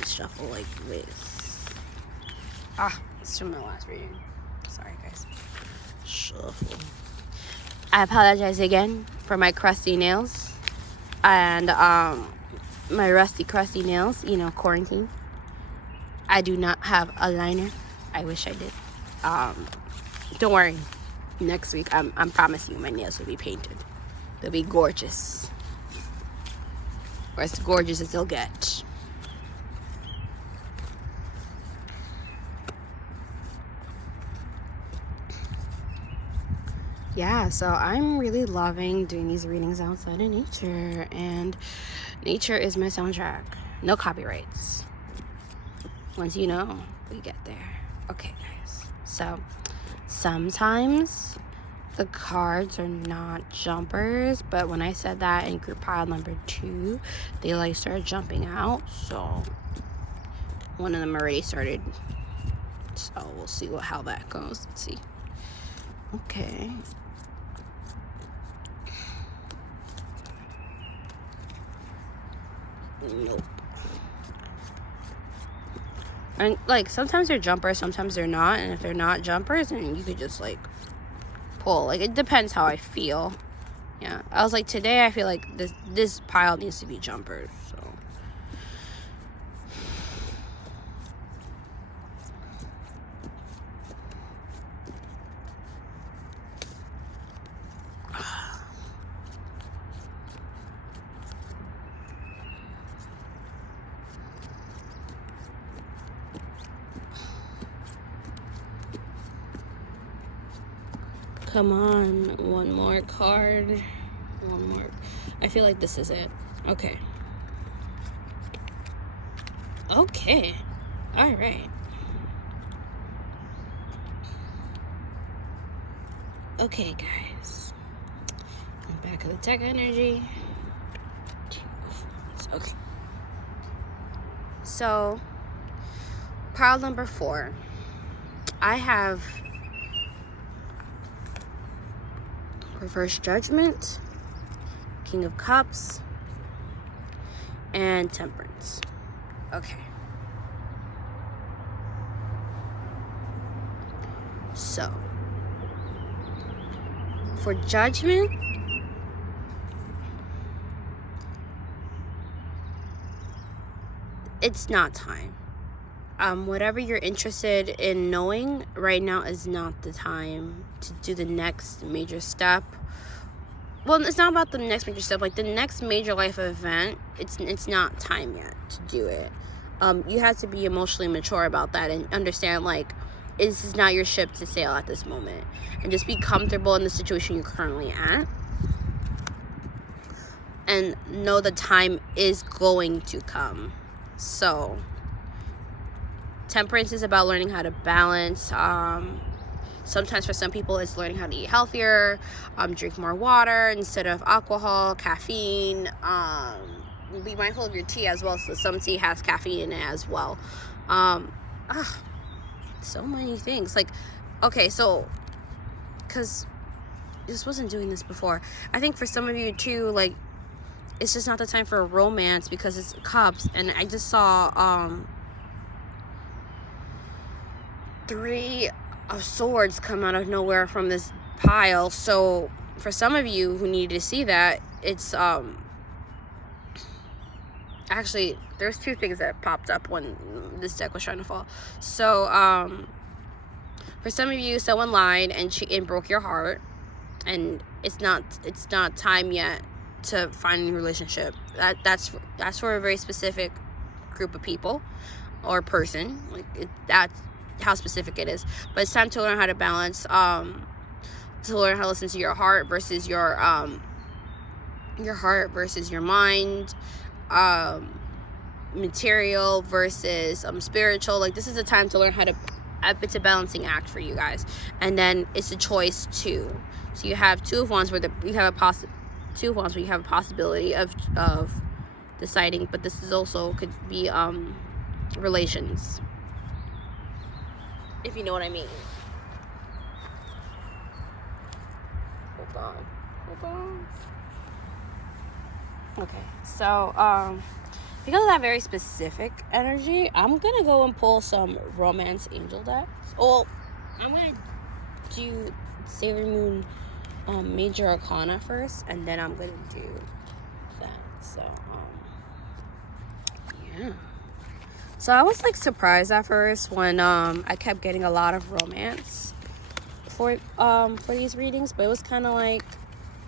I shuffle like this. It's from my last reading. Sorry, guys. Shuffle. I apologize again for my crusty nails. And my rusty crusty nails, you know, quarantine. I do not have a liner. I wish I did. Don't worry, next week I'm promising you my nails will be painted. They'll be gorgeous. or as gorgeous as they'll get. Yeah, so I'm really loving doing these readings outside in nature, and nature is my soundtrack. No copyrights. Once you know, we get there. Okay, guys. So sometimes the cards are not jumpers, but when I said that in group pile number 2, they like started jumping out. So one of them already started. So we'll see how that goes. Let's see. Okay. Nope. And like sometimes they're jumpers, sometimes they're not, and if they're not jumpers, then you could just like pull. Like it depends how I feel. Yeah, I was like, today I feel like this pile needs to be jumpers. So come on, one more card. One more. I feel like this is it. Okay. Okay. All right. Okay, guys. Back of the deck energy. 2 of Wands. Okay. So, pile number 4. I have Reverse Judgment, King of Cups, and Temperance. Okay. So, for Judgment, it's not time. Whatever you're interested in knowing right now is not the time to do the next major step. Well, it's not about the next major step. Like the next major life event, it's not time yet to do it. You have to be emotionally mature about that and understand like this is not your ship to sail at this moment, and just be comfortable in the situation you're currently at, and know the time is going to come. So Temperance is about learning how to balance. Sometimes for some people it's learning how to eat healthier, drink more water instead of alcohol, caffeine. Be mindful of your tea as well. So some tea has caffeine in it as well. So many things. Like, okay, so because just wasn't doing this before. I think for some of you too, like it's just not the time for romance because it's cups, and I just saw 3 of Swords come out of nowhere from this pile. So for some of you who need to see that, it's actually there's 2 things that popped up when this deck was trying to fall. So for some of you, someone lied and broke your heart, and it's not time yet to find a new relationship. That's for a very specific group of people or person. Like that's how specific it is. But it's time to learn how to balance, to learn how to listen to your heart versus your heart versus your mind, material versus spiritual. Like this is a time to learn how to, it's a balancing act for you guys. And then it's a choice too. So you have 2 of Wands where you have a possibility of deciding, but this is also could be relations, if you know what I mean. Hold on. Okay, so because of that very specific energy, I'm gonna go and pull some romance angel decks. Well, I'm gonna do Sailor Moon major arcana first, and then I'm gonna do that. So yeah. So I was like surprised at first when I kept getting a lot of romance for these readings, but it was kind of like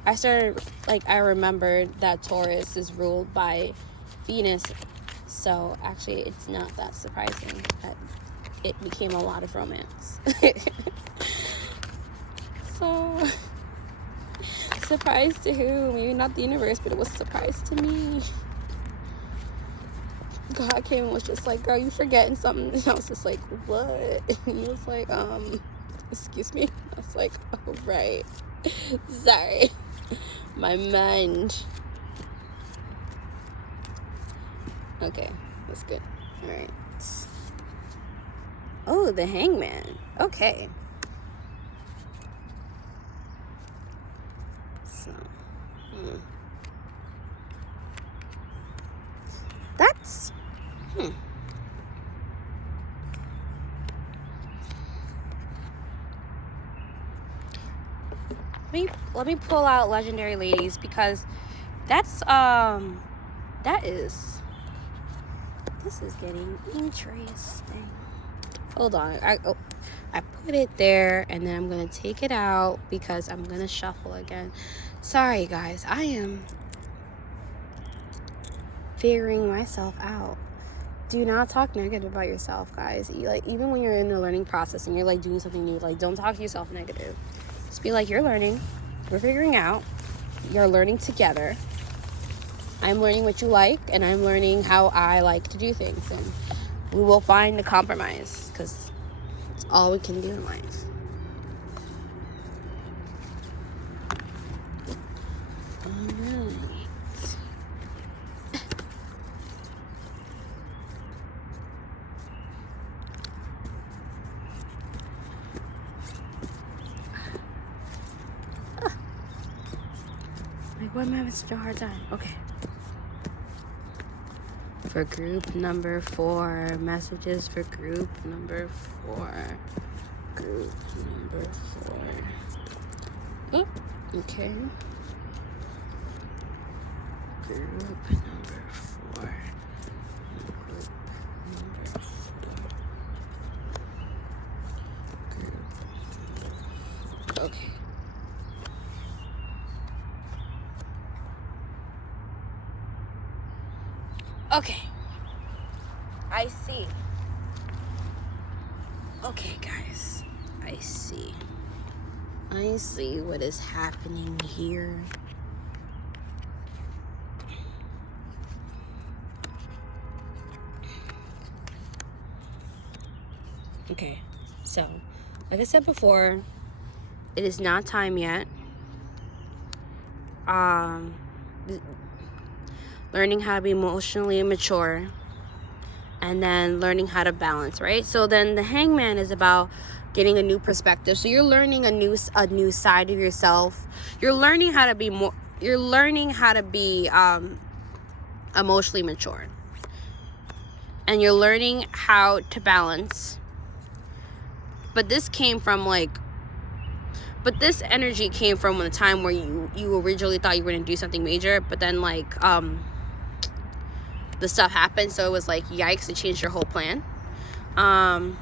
I remembered that Taurus is ruled by Venus. So actually, it's not that surprising that it became a lot of romance. So, surprise to who? Maybe not the universe, but it was a surprise to me. God came and was just like, girl, you forgetting something. And I was just like, what? And he was like, excuse me? I was like, oh, right. Sorry. My mind. Okay, that's good. All right. Oh, the Hangman. Okay. So, that's, Let me pull out Legendary Ladies, because that's, this is getting interesting. Hold on. I put it there, and then I'm going to take it out because I'm going to shuffle again. Sorry, guys. I am figuring myself out. Do not talk negative about yourself, guys. Like, even when you're in the learning process and you're, like, doing something new, like, don't talk to yourself negative. Just be like, you're learning. We're figuring out. You're learning together. I'm learning what you like, and I'm learning how I like to do things. And we will find a compromise, because it's all we can do in life. Alright. Like, why am I having such a hard time? Okay. For group number 4, messages for group number 4. Group number 4. Oh, okay. Group number 4. Group number 4. Group. Okay. Okay. I see. Okay, guys. I see. I see what is happening here. Okay. So, like I said before, it is not time yet. Learning how to be emotionally mature, and then learning how to balance, right? So then the Hangman is about getting a new perspective. So you're learning a new side of yourself. You're learning how to be emotionally mature, and you're learning how to balance. But this energy came from the time where you originally thought you were going to do something major, but then the stuff happened, so it was like, yikes, it changed your whole plan. Then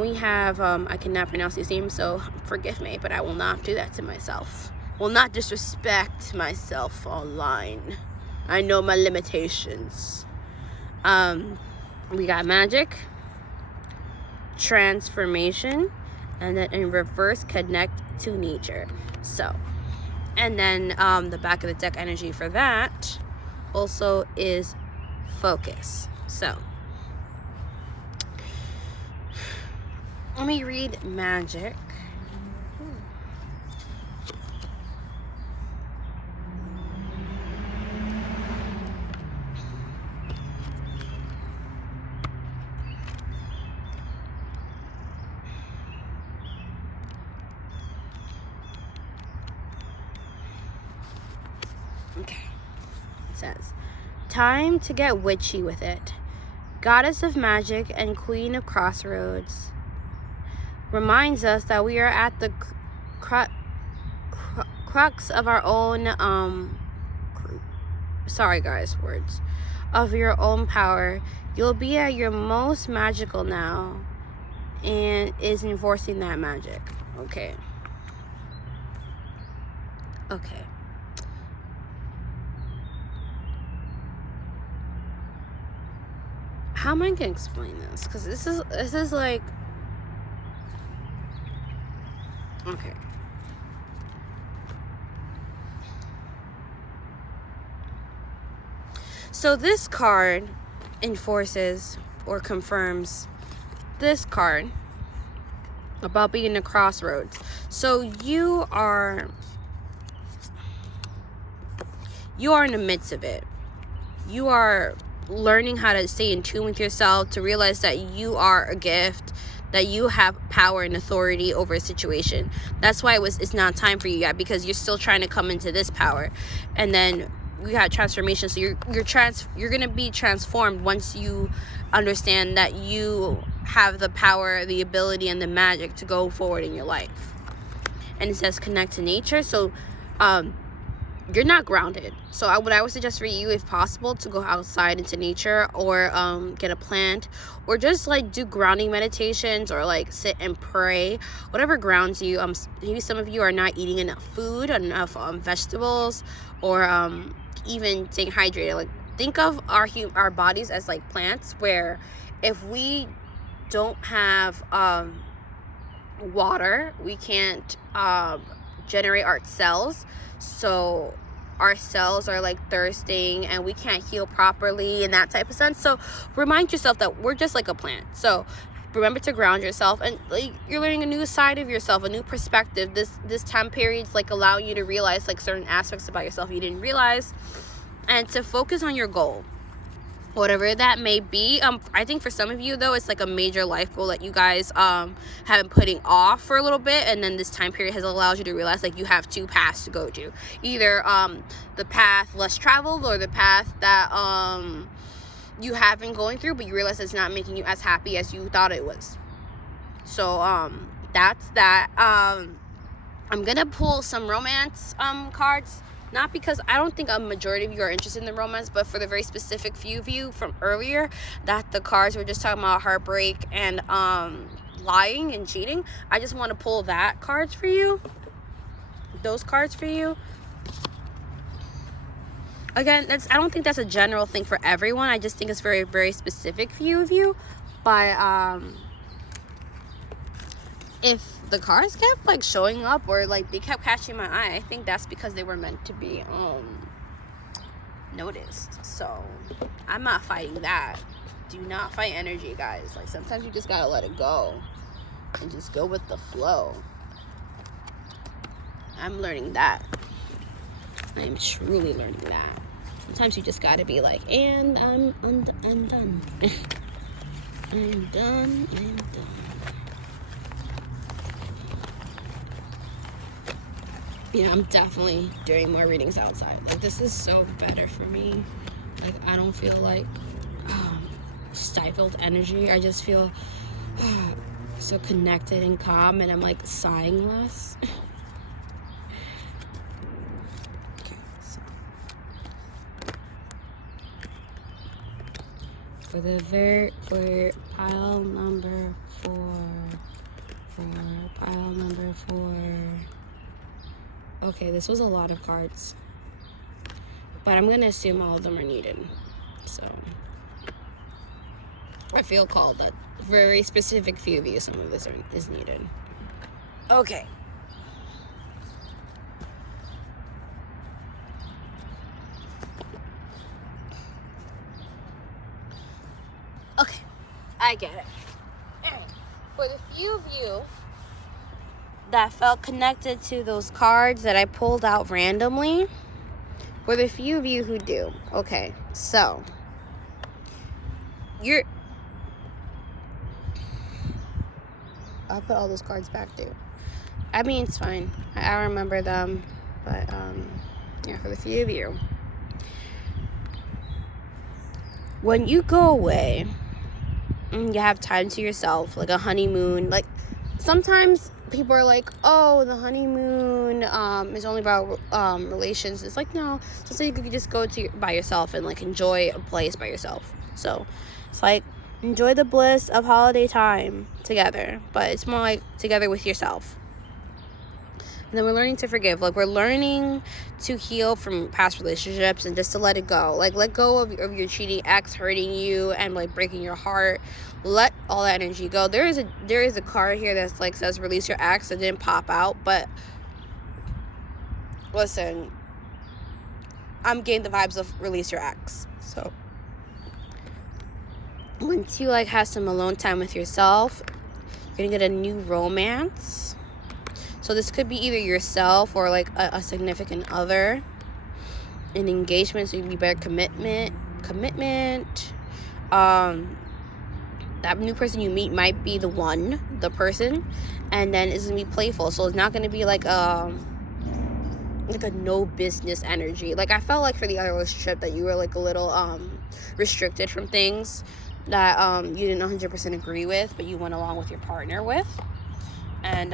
we have, I cannot pronounce his name, so forgive me, but I will not do that to myself. Will not disrespect myself online. I know my limitations. We got magic, transformation, and then in reverse, connect to nature. So, and then the back of the deck energy for that also is focus. So, let me read magic. Okay. It says, time to get witchy with it. Goddess of magic and queen of crossroads reminds us that we are at the crux of our own of your own power. You'll be at your most magical now, and is enforcing that magic. Okay. how am I gonna explain this? Because this is like, okay. So this card enforces or confirms this card about being in a crossroads. So you are in the midst of it. You are learning how to stay in tune with yourself, to realize that you are a gift, that you have power and authority over a situation. That's why it's not time for you yet, because you're still trying to come into this power. And then we had transformation. So you're gonna be transformed once you understand that you have the power, the ability, and the magic to go forward in your life. And it says connect to nature. So you're not grounded. So what I would suggest for you, if possible, to go outside into nature, or get a plant, or just like do grounding meditations, or like sit and pray, whatever grounds you. Maybe some of you are not eating enough food, enough vegetables, or even staying hydrated. Like, think of our bodies as like plants, where if we don't have water, we can't generate our cells. So our cells are like thirsting, and we can't heal properly in that type of sense. So remind yourself that we're just like a plant. So remember to ground yourself, and like, you're learning a new side of yourself, a new perspective. This time period's like allowing you to realize like certain aspects about yourself you didn't realize, and to focus on your goal, whatever that may be. I think for some of you though, it's like a major life goal that you guys have been putting off for a little bit, and then this time period has allowed you to realize like you have two paths to go to, either the path less traveled, or the path that you have been going through, but you realize it's not making you as happy as you thought it was. So that's that. I'm gonna pull some romance cards. Not because I don't think a majority of you are interested in the romance, but for the very specific few of you from earlier, that the cards were just talking about heartbreak and lying and cheating. I just want to pull that cards for you. Those cards for you. Again, I don't think that's a general thing for everyone. I just think it's very, very specific few of you. But if the cards kept like showing up, or like they kept catching my eye, I think that's because they were meant to be noticed. So I'm not fighting that. Do not fight energy, guys. Like, sometimes you just gotta let it go and just go with the flow. I'm learning that. I am truly learning that. Sometimes you just gotta be like, and I'm done. I'm done. Yeah, I'm definitely doing more readings outside. Like, this is so better for me. Like, I don't feel like stifled energy. I just feel so connected and calm, and I'm like sighing less. Okay, so for pile number 4. Okay, this was a lot of cards, but I'm gonna assume all of them are needed. So I feel called that very specific few of you, some of this is needed. Okay. Okay, I get it. For the few of you that felt connected to those cards that I pulled out randomly, for the few of you who do, okay, so I'll put all those cards back too. I mean, it's fine. I remember them, but yeah, for the few of you, when you go away and you have time to yourself, like a honeymoon, like sometimes people are like, oh, the honeymoon is only about relations. It's like, no, so you could just go by yourself and like enjoy a place by yourself. So it's like, enjoy the bliss of holiday time together, but it's more like together with yourself. And then we're learning to forgive. Like, we're learning to heal from past relationships and just to let it go. Like, let go of your cheating ex hurting you and, like, breaking your heart. Let all that energy go. There is a card here that's, like, says release your ex. It didn't pop out. But, listen, I'm getting the vibes of release your ex. So, once you, like, have some alone time with yourself, you're going to get a new romance. So this could be either yourself or, like, a significant other. An engagement, so you be better commitment. That new person you meet might be the person, and then it's gonna be playful. So it's not gonna be like a no business energy. Like, I felt like for the other relationship that you were, like, a little restricted from things that you didn't 100% agree with, but you went along with your partner with. And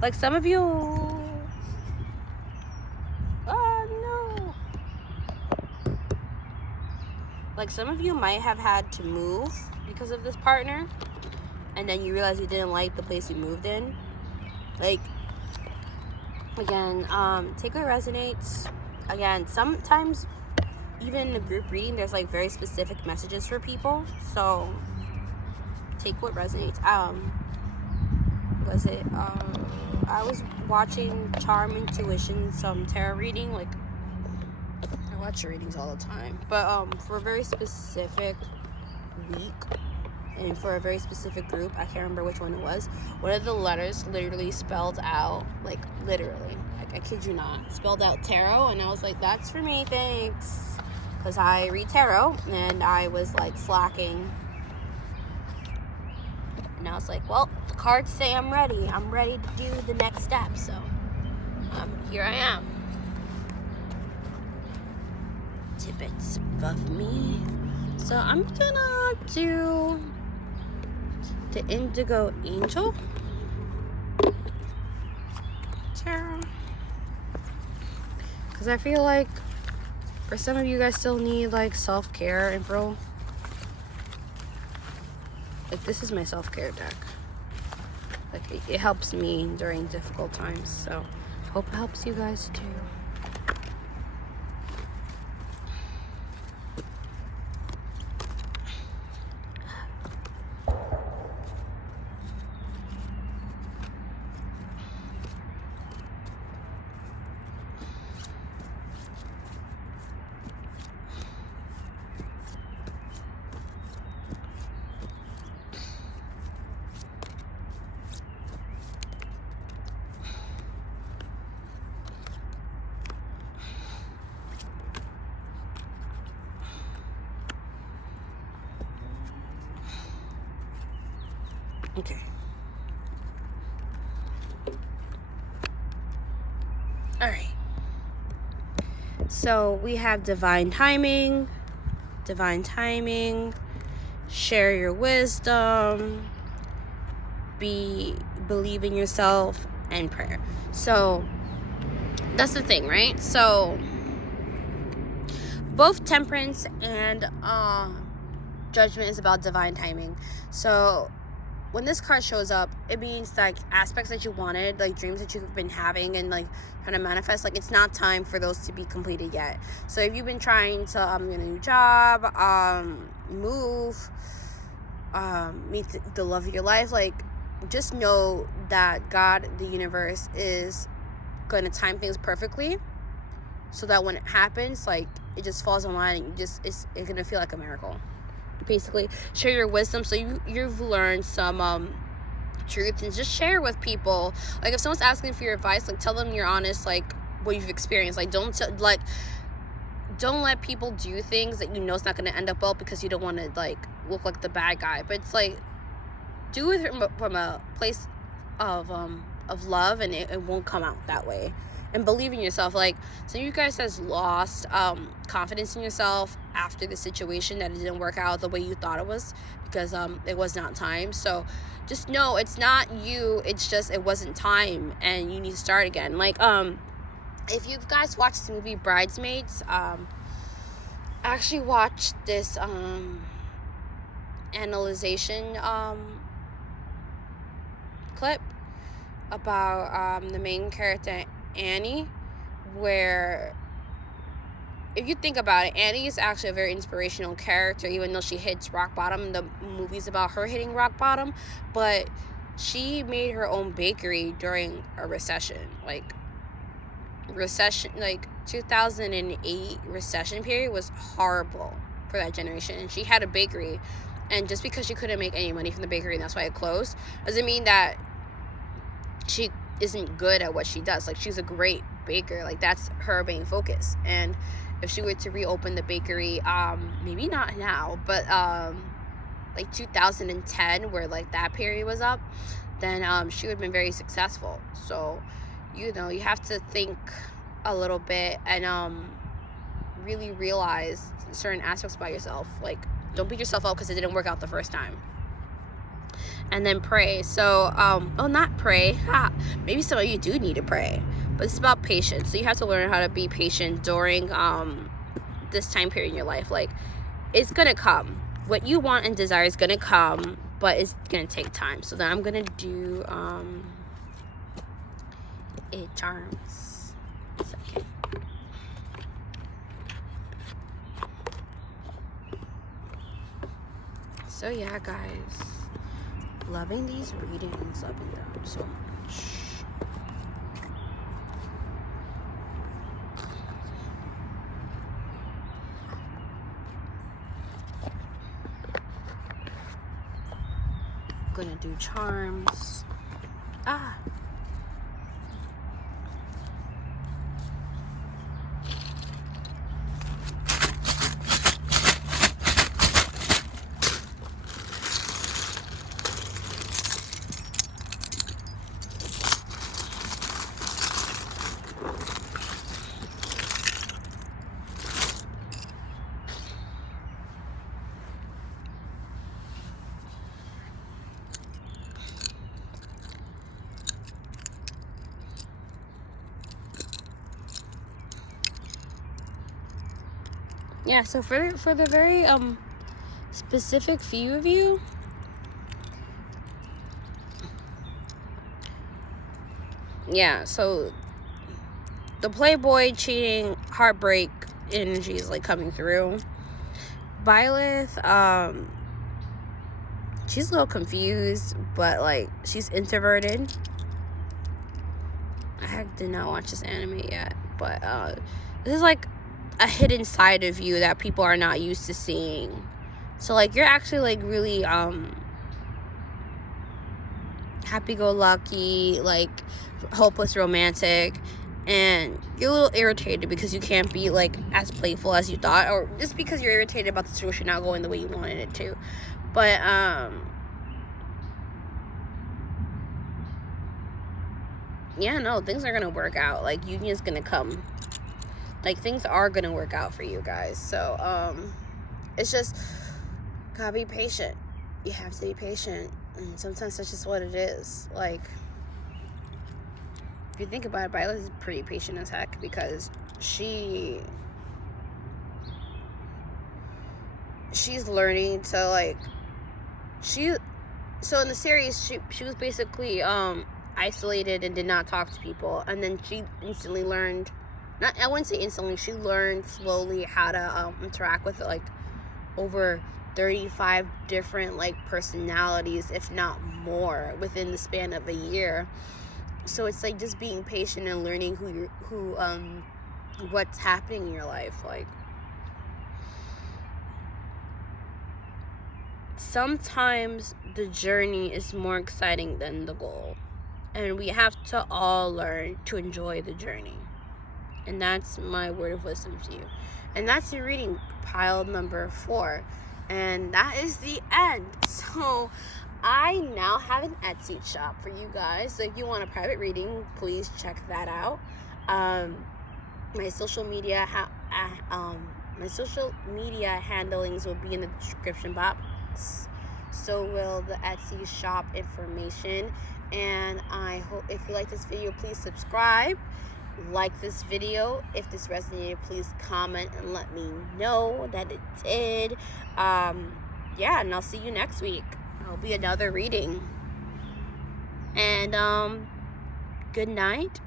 like, some of you, no, like, some of you might have had to move because of this partner, and then you realize you didn't like the place you moved in. Like, again, take what resonates. Again, sometimes even in a group reading, there's, like, very specific messages for people, so take what resonates. I was watching Charm Intuition, some tarot reading. Like, I watch readings all the time, but for a very specific week and for a very specific group, I can't remember which one it was, one of the letters literally spelled out, like, literally, like, I kid you not, spelled out tarot, and I was like, that's for me, thanks, because I read tarot, and I was, like, slacking. And I was like, well, the cards say I'm ready to do the next step, so here I am. Tidbits above me. So I'm gonna do the Indigo Angel tarot, because I feel like for some of you guys still need, like, self-care info. Like, this is my self-care deck. Like, it helps me during difficult times, so hope it helps you guys too. Okay. All right. So we have divine timing, share your wisdom, believe in yourself, and prayer. So that's the thing, right? So both temperance and judgment is about divine timing. So when this card shows up, it means, like, aspects that you wanted, like dreams that you've been having and, like, trying to manifest, like, it's not time for those to be completed yet. So if you've been trying to get a new job, move, meet the love of your life, like, just know that God, the universe, is going to time things perfectly, so that when it happens, like, it just falls in line, and it's going to feel like a miracle. Basically, share your wisdom. So you've learned some truth, and just share with people. Like, if someone's asking for your advice, like, tell them you're honest, like, what you've experienced. Like, don't let people do things that you know is not going to end up well, because you don't want to, like, look like the bad guy. But it's like, do it from a place of love, and it won't come out that way. And believe in yourself. Like, some of you guys has lost confidence in yourself after the situation, that it didn't work out the way you thought it was, because it was not time. So just know it's not you, it's just it wasn't time, and you need to start again. Like, if you guys watched the movie Bridesmaids, I actually watched this analyzation clip about the main character Annie, where if you think about it, Annie is actually a very inspirational character, even though she hits rock bottom. The movie's about her hitting rock bottom, but she made her own bakery during a recession. Like 2008 recession period was horrible for that generation, and she had a bakery, and just because she couldn't make any money from the bakery and that's why it closed, doesn't mean that she isn't good at what she does. Like, she's a great baker. Like, that's her main focus. And if she were to reopen the bakery, maybe not now, but like 2010, where like that period was up, then she would have been very successful. So, you know, you have to think a little bit and really realize certain aspects about yourself. Like, don't beat yourself up because it didn't work out the first time. And then pray. So, not pray. Maybe some of you do need to pray, but it's about patience. So you have to learn how to be patient during this time period in your life. Like, it's gonna come. What you want and desire is gonna come, but it's gonna take time. So then I'm gonna do charms. Second. So yeah, guys, loving these readings, loving them so much. Gonna do charms. Yeah, so for the very specific few of you, yeah, so the playboy cheating heartbreak energy is like coming through. Violet, she's a little confused, but like she's introverted. I did not watch this anime yet, but this is like a hidden side of you that people are not used to seeing. So like, you're actually like really happy-go-lucky, like hopeless romantic, and you're a little irritated because you can't be like as playful as you thought, or just because you're irritated about the situation not going the way you wanted it to. But yeah, no, things are gonna work out. Like, union's gonna come. Like, things are gonna work out for you guys. So it's just gotta be patient. You have to be patient, and sometimes that's just what it is. Like, if you think about it, Violet is pretty patient as heck, because she's learning to like, so in the series she was basically isolated and did not talk to people, and then she instantly learned, I wouldn't say instantly, she learned slowly how to interact with like over 35 different like personalities, if not more, within the span of a year. So it's like just being patient and learning what's happening in your life. Like, sometimes the journey is more exciting than the goal, and we have to all learn to enjoy the journey. And that's my word of wisdom to you. And that's your reading pile number 4. And that is the end. So I now have an Etsy shop for you guys. So if you want a private reading, please check that out. My social media handlings will be in the description box. So will the Etsy shop information. And I hope, if you like this video, please subscribe. Like this video. If this resonated, please comment and let me know that it did. yeah, and I'll see you next week. It'll be another reading. And good night,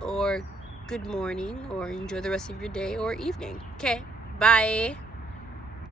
or good morning, or enjoy the rest of your day or evening. Okay, bye.